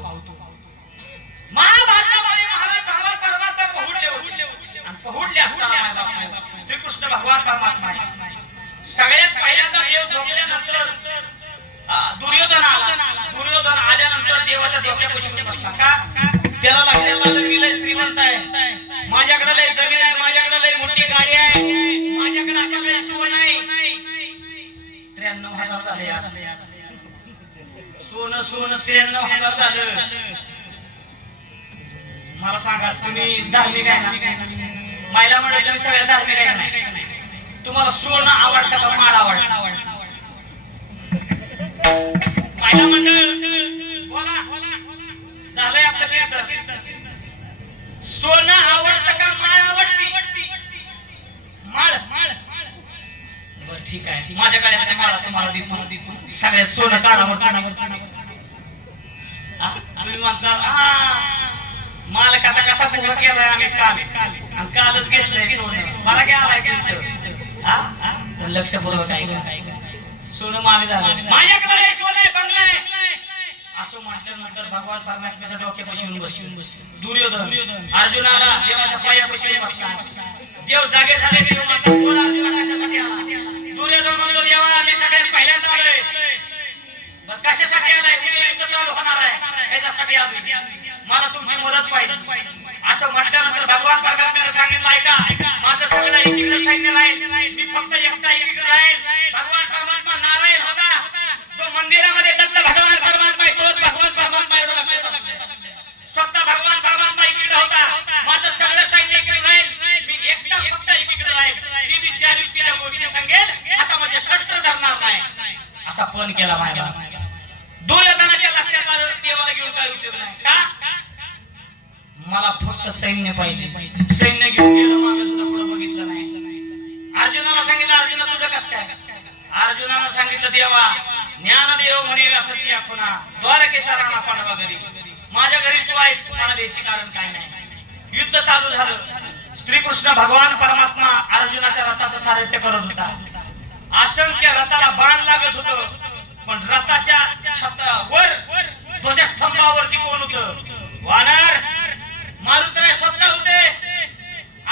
महाभारतामध्ये महाराज भगवान परमात्मा पोहडले असताना श्रीकृष्ण भगवान परमात्मा सगळ्यात पहिल्यांदा देव झोपल्यानंतर दुर्योधन आल्यानंतर देवाच्या डोक्यापाशी बसला. का? त्याला लक्षात आलं की लय श्रीमंत आहे, माझ्याकडे लय जमीन आहे, माझ्याकडे लय मोठी गाडी आहे, माझ्याकडे आता लय सोनं आहे. 93,000 झाले आज. सोनं 93,000 झालं. मला सांगा तुम्ही धार्मिक आहे ना? महिला मंडळी तुम्ही सगळ्या धार्मिक आहे ना? तुम्हाला सोनं आवडतं का माळ आवडतं? महिला मंडळ बोला. झालंय आपलं कीर्तन. सोनं आवडतं का माळ आवडती? माळ. बरं ठीक आहे, माझ्या गळ्याच्या माळा तुम्हाला देतो. सगळ्यात सोनं काढावं. तुम्ही म्हणता मालकाचा कसा फुगा केलाय आम्ही कालच घेतलंय सोनं. मला काय आलाय लक्षपूर्वक सोनं मागे झालं. माझ्याकडे सोनं सांगलंय असं म्हटल्यानंतर भगवान परमात्म्याच्या डोक्यापाशी बसून दुर्योधन अर्जुनाला देवाच्या पायापाशी बसला. देव जागे झाले की बोल अर्जुना कशासाठी आला? दुर्योधन म्हणतो देवा मी सगळ्यात पहिल्यांदा आलोय. कशासाठी आलाय? युद्ध चालू होणार आहे याच्यासाठी आलोय, मला तुमची मदत पाहिजे. असं म्हटल्यानंतर भगवान परमात्म्याने सांगितलं ऐका माझं सगळं एकीकडे सैन्य राहील, मी फक्त एकटा एकीकडे राहील. भगवान परमात्मा नारायण होता, जो मंदिरामध्ये दत्त भगवान परमात्मा तोच भगवान परमात्मा एवढं लक्षात. स्वतः भगवान परमात्मा एकीकडे होता, माझं सगळं सैन्य एकीकडे राहील, मी एकटा फक्त एकीकडे राहील. ती विचार गोष्टी सांगेल, आता म्हणजे शस्त्र धरणार नाही असा पण केला माझ्या. दुर्योधनाच्या लक्षात आलं देवाला घेऊन काय उपयोग नाही. का? मला फक्त सैन्य पाहिजे. सैन्य घेऊन गेलं, मागे सुद्धा पुढे बघितलं नाही. अर्जुनाला सांगितलं अर्जुना तुझं कसं काय? अर्जुनाला सांगितलं देवा ज्ञानदेव म्हणे असंची आपण द्वारकेचा राणा पांडवा घरी, माझ्या घरी तू आहेस, मला द्यायची कारण काय नाही. युद्ध चालू झालं. श्रीकृष्ण भगवान परमात्मा अर्जुनाच्या रथाचं सारथ्य करत होता. असंख्य रथाला बाण लागत होतं, पण रथाच्या छतावर ध्वजस्तंभावरती कोण होतं? वानर मारुतराय स्वतः होते.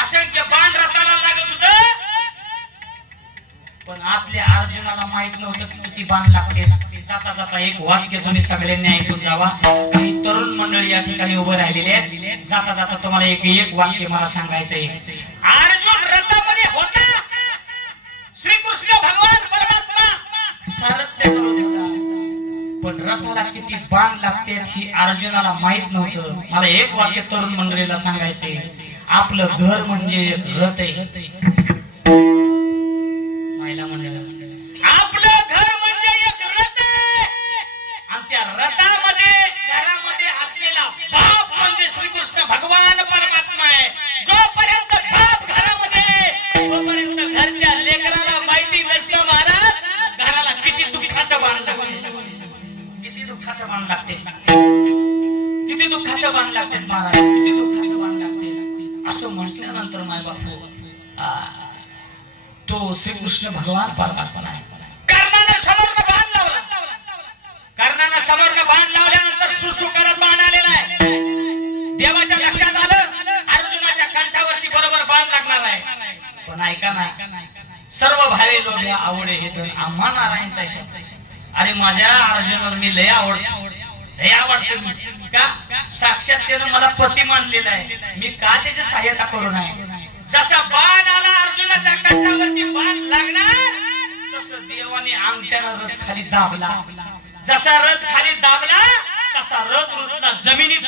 असंख्य बाण रथाला लागत होतं, पण आतल्या अर्जुनाला माहित नव्हतं की किती बाण लागते. जाता जाता एक वाक्य तुम्ही सगळ्यांनी ऐकून जावा. काही तरुण मंडळी या ठिकाणी उभे राहिलेले आहेत. जाता जाता तुम्हाला एक वाक्य मला सांगायचंय. अर्जुन रथामध्ये होता, श्रीकृष्ण भगवान परमात्मा सारथ्य करत होता, पण रथाला किती बाण लागते ही अर्जुनाला माहित नव्हतं. मला एक वाक्य तरुण मंडळीला सांगायचंय. आपलं घर म्हणजे एक रथ आहे. महिला मंडळ आपलं घर म्हणजे एक रथ आहे, आणि त्या रथामध्ये घरामध्ये असलेला बाप म्हणजे श्रीकृष्ण भगवान परमात्मा आहे. जोपर्यंत बाप घरामध्ये तोपर्यंत घरच्या लेकराला माहिती नसतं महाराज घराला किती दुःखाचं बाण लागते, किती दुःखाचं बाण लागते, किती दुःखाचं बाण लागते महाराज, किती दुःखाचं बाण लागते. असं म्हटल्यानंतर माय बापू तो श्रीकृष्ण भगवान परमात्मा आहे. कर्णाने समोरनं बाण लावला, कर्णाने समोरनं बाण लावल्या लक्षात आलं अर्जुनाच्या कंठावरती बरोबर बाण लागणार आहे. पण ऐका ना, सर्व भावे लोभ्या आवडे हे धन आम्हा नारायण तैसा. अरे माझ्या अर्जुनाला मी लय आवडतो का? साक्षात त्यानं मला पती मानलेला आहे. मी का त्याची सहाय्यता करू नये? जसा बाण आला अर्जुनाच्या कंठावरती बाण लागणार तसं देवाने अंगठ्यानं रथ खाली दाबला. जसा रथ खाली दाबला तसा रथ रुतला जमिनीत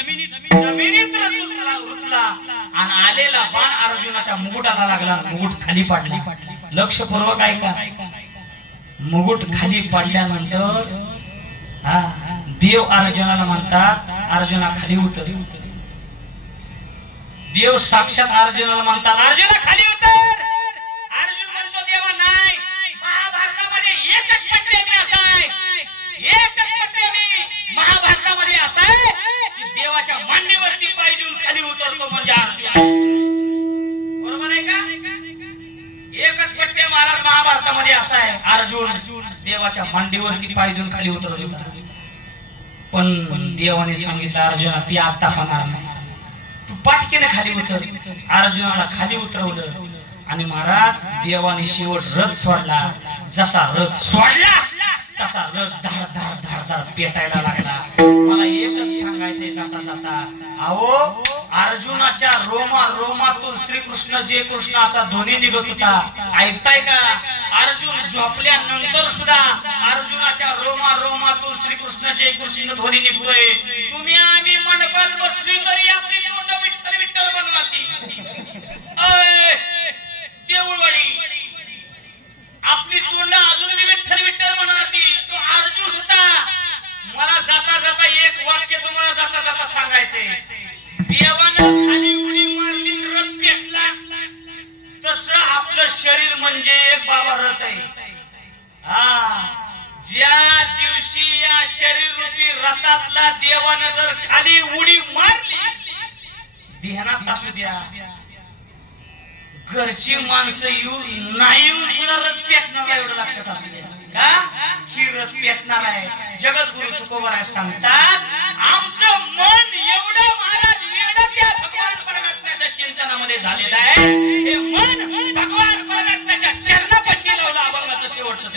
रुतला आणि आलेला बाण अर्जुनाच्या मुकुटाला लागला. मुकुट खाली पडला. लक्षपूर्वक ऐका. मुकुट खाली पडल्यानंतर देव अर्जुनाला म्हणतात अर्जुना खाली उतर. देव साक्षात अर्जुनाला म्हणतात अर्जुना खाली उतर. अर्जुन म्हणतो देवा नाही, महाभारतामध्ये एकच पट्टे मी असा आहे, एकच पट्टे मी महाभारतामध्ये असा आहे की देवाच्या मांडीवरती पाय देऊन खाली उतरतो म्हणजे अर्जुन. बरोबर आहे का? एकच पट्टे महाराज महाभारतामध्ये असा आहे अर्जुन देवाच्या मांडीवरती पाय देऊन खाली उतरत होता. पण देवाने सांगितलं अर्जुना ती आता होणार नाही, तू पाटकीने खाली उतर. अर्जुनाला खाली उतरवलं आणि महाराज देवाने शेवट रथ सोडला. जसा रथ सोडला तसा रथ धाड धाड धाड धाड पेटायला लागला. मला एकच सांगायचंय जाता जाता, अहो अर्जुनाच्या रोमातून श्रीकृष्ण जय कृष्ण असा ध्वनी निघत होता. ऐकताय का? अर्जुन झोपल्यानंतर सुद्धा अर्जुनाच्या रोमातून श्रीकृष्ण जय कृष्ण ध्वनी निघतोय. तुम्ही आम्ही मंडपात बसली तरी आपली तोंड विठ्ठल विठ्ठल बनवाती. देऊळवाडी आपली तोंड अजूनही विठ्ठल विठ्ठल बनवाती. तो अर्जुन होता. मला जाता जाता एक वाक्य तुम्हाला जाता जाता सांगायचंय. देवानं खाली उडी मारली रथ पेटला. तसं आपलं शरीर म्हणजे एक बाबा रथ आहे. ज्या दिवशी या शरीर रूपी रथातला देवानं जर खाली उडी मारली, ध्यानात असू द्या घरची माणसं येऊन नाही येऊन सुद्धा रथ पेटणार आहे. एवढं लक्षात असू द्या का? ही रथ पेटणार आहे. जगद्गुरु तुकोबराय सांगतात आमचं मन एवढं महाराज वेडं त्या भगवान परमात्म्याच्या चिंतनामध्ये झालेलं आहे. हे मन भगवान परमात्म्याच्या चरणापाशी लावलं. अभंगाचं शेवटचं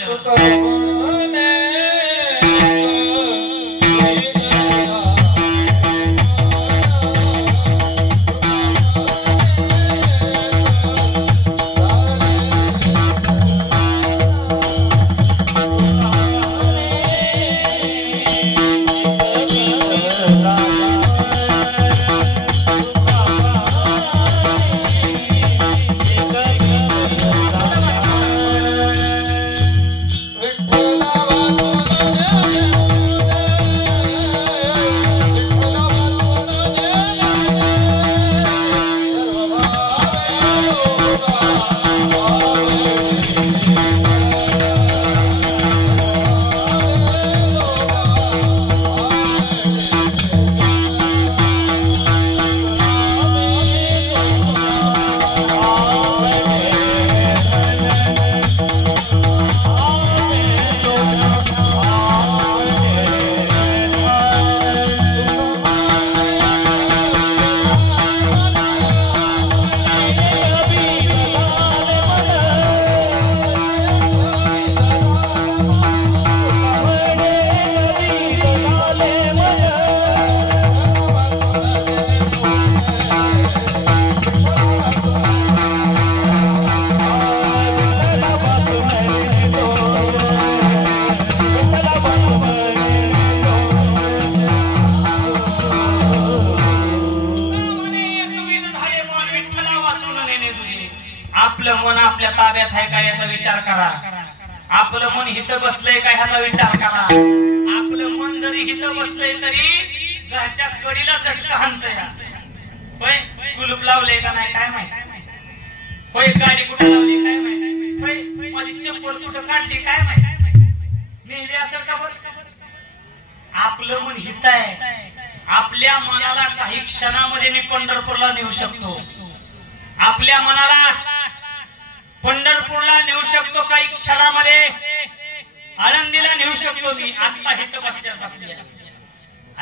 आपलं मन हिथं बसलंय का ह्याचा विचार करा. आपलं मन जरी हिथं बसलंय तरी घरच्या कडीला झटका हाणतंय. होय कुलूप लावले का नाही काय माहित. होय गाडी कुठे लावली काय माहित. होय माझी चप्पल कुठं काढली काय माहित. नेहमी असेल का बरं. आपलं मन हिथं आहे. आपल्या मनाला काही क्षणामध्ये मी पंढरपूरला नेऊ शकतो. आपल्या मनाला पंढरपूरला नेऊ शकतो. काही क्षणामध्ये आळंदीला नेऊ शकतो. मी आता हिथं बसल्या.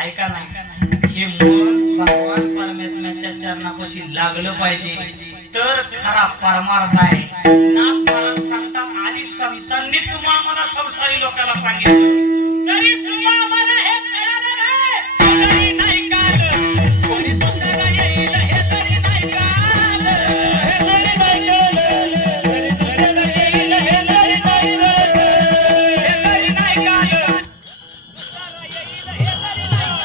ऐका नाही हे मन भगवान परमात्म्याच्या चरणापाशी लागलं पाहिजे तर खरा परमार्थ आहे. नाथ महाराज सांगतात आधी संतांनी तुम्हा मला संसारी लोकांना सांगितलं तरी तुम्ही आम्हाला हे कळालं नाही. तरी नाही कळलं कोणी दुसरं येईल हे तरी नाही कळलं. हे तरी नाही कळलं तरी दुसरं येईल हे तरी नाही कळलं. हे तरी नाही कळलं दुसरं येईल हे तरी नाही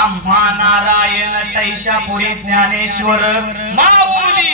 आम्हा नारायण तैशा पुरी ज्ञानेश्वर माऊली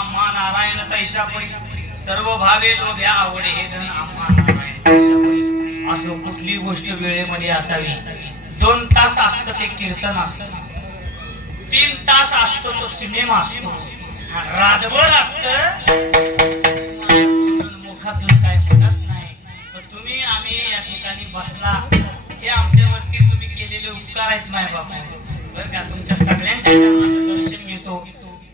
आम्हा नारायण तैशापरी सर्व भावे लोभ्या आवडे हे धन आम्हा नारायण तैशापरी. असं कुठली गोष्ट वेळेमध्ये असावी. 2 तास असतं ते कीर्तन असतं, 3 तास असतो तो सिनेमा असतो, रातभर असतं मुखातून काय म्हणत नाही. पण तुम्ही आम्ही या ठिकाणी बसला हे आमच्यावरती तुम्ही केलेले उपकार आहेत माय बाबा. बरं का, तुमच्या सगळ्यांच्या चरणाचं दर्शन घेतो.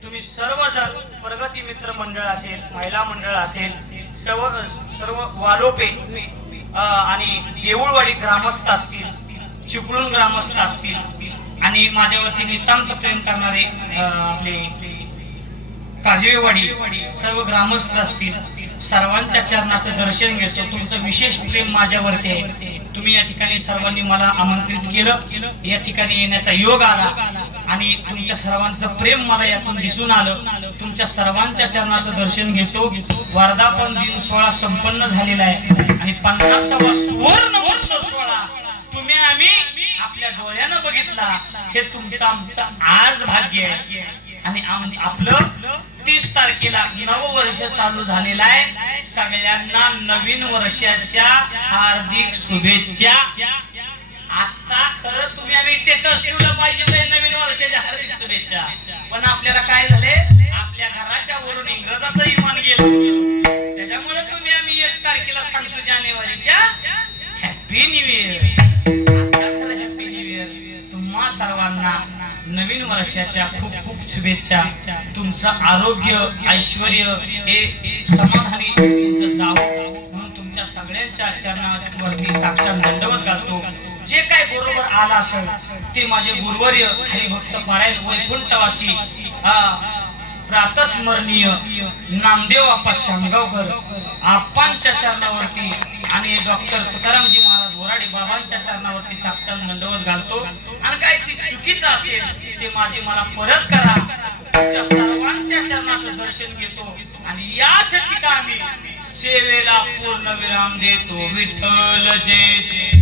तुम्ही सर्वजण प्रगती मित्र मंडळ असेल, महिला मंडळ असेल, सर्व वालोपे आणि देऊळवाडी ग्रामस्थ असतील, चिपळूण ग्रामस्थ असतील आणि माझ्यावरती नितांत प्रेम करणारे आपले काजवेवाडी सर्व ग्रामस्थ असतील, सर्वांच्या चरणाचं दर्शन घेतो. तुमचं विशेष प्रेम माझ्यावरती आहे. तुम्ही या ठिकाणी सर्वांनी मला आमंत्रित केलं, या ठिकाणी येण्याचा योग आला आणि तुमच्या सर्वांचं प्रेम मला यातून दिसून आलं. तुमच्या सर्वांच्या चरणाचं दर्शन घेतो. वर्धापन दिन सोहळा संपन्न झालेला आहे आणि 50वा सुवर्ण महोत्सव सोहळा तुम्ही आम्ही आपल्या डोळ्यानं बघितला. हे तुमचं आमचं आज भाग्य आहे आणि आपलं 30 तारखेला नववर्ष चालू झालेलं आहे. सगळ्यांना नवीन वर्षाच्या हार्दिक शुभेच्छा. आता खरं तुम्ही आम्ही स्टेटस ठेवलं पाहिजे नवीन वर्षाच्या हार्दिक शुभेच्छा, पण आपल्याला काय झाले, आपल्या घराच्या वरून इंग्रजाचं इमान गेलं. त्याच्यामुळे तुम्ही आम्ही 1 तारखेला सांगतो जानेवारीच्या happy new year. Happy new year. तुम्हा सर्वांना नवीन वर्षाच्या खूप खूप शुभेच्छा. तुमचं आरोग्य ऐश्वर्य हे समाधानी तुमचं जावं म्हणून तुमच्या सगळ्यांच्या चरणावरती साक्षात दंडवत घालतो. जे काय बरोबर आला असेल ते माझे गुरुवर्य हरिभक्त पारायण वैकुंठवासी प्रातस्मरणीय नामदेव आप्पा शांगावकर आप्पांच्या चरणावरती आणि डॉक्टर तुकारामजी महाराज बोराडे बाबांच्या चरणावरती साक्षात दंडवत घालतो. आणि काय चुकीचं असेल ते माझे मला परत करा. तुमच्या सर्वांच्या चरणाचं दर्शन घेतो आणि याच ठिकाणी सेवेला पूर्ण विराम देतो. विठ्ठल जय जय.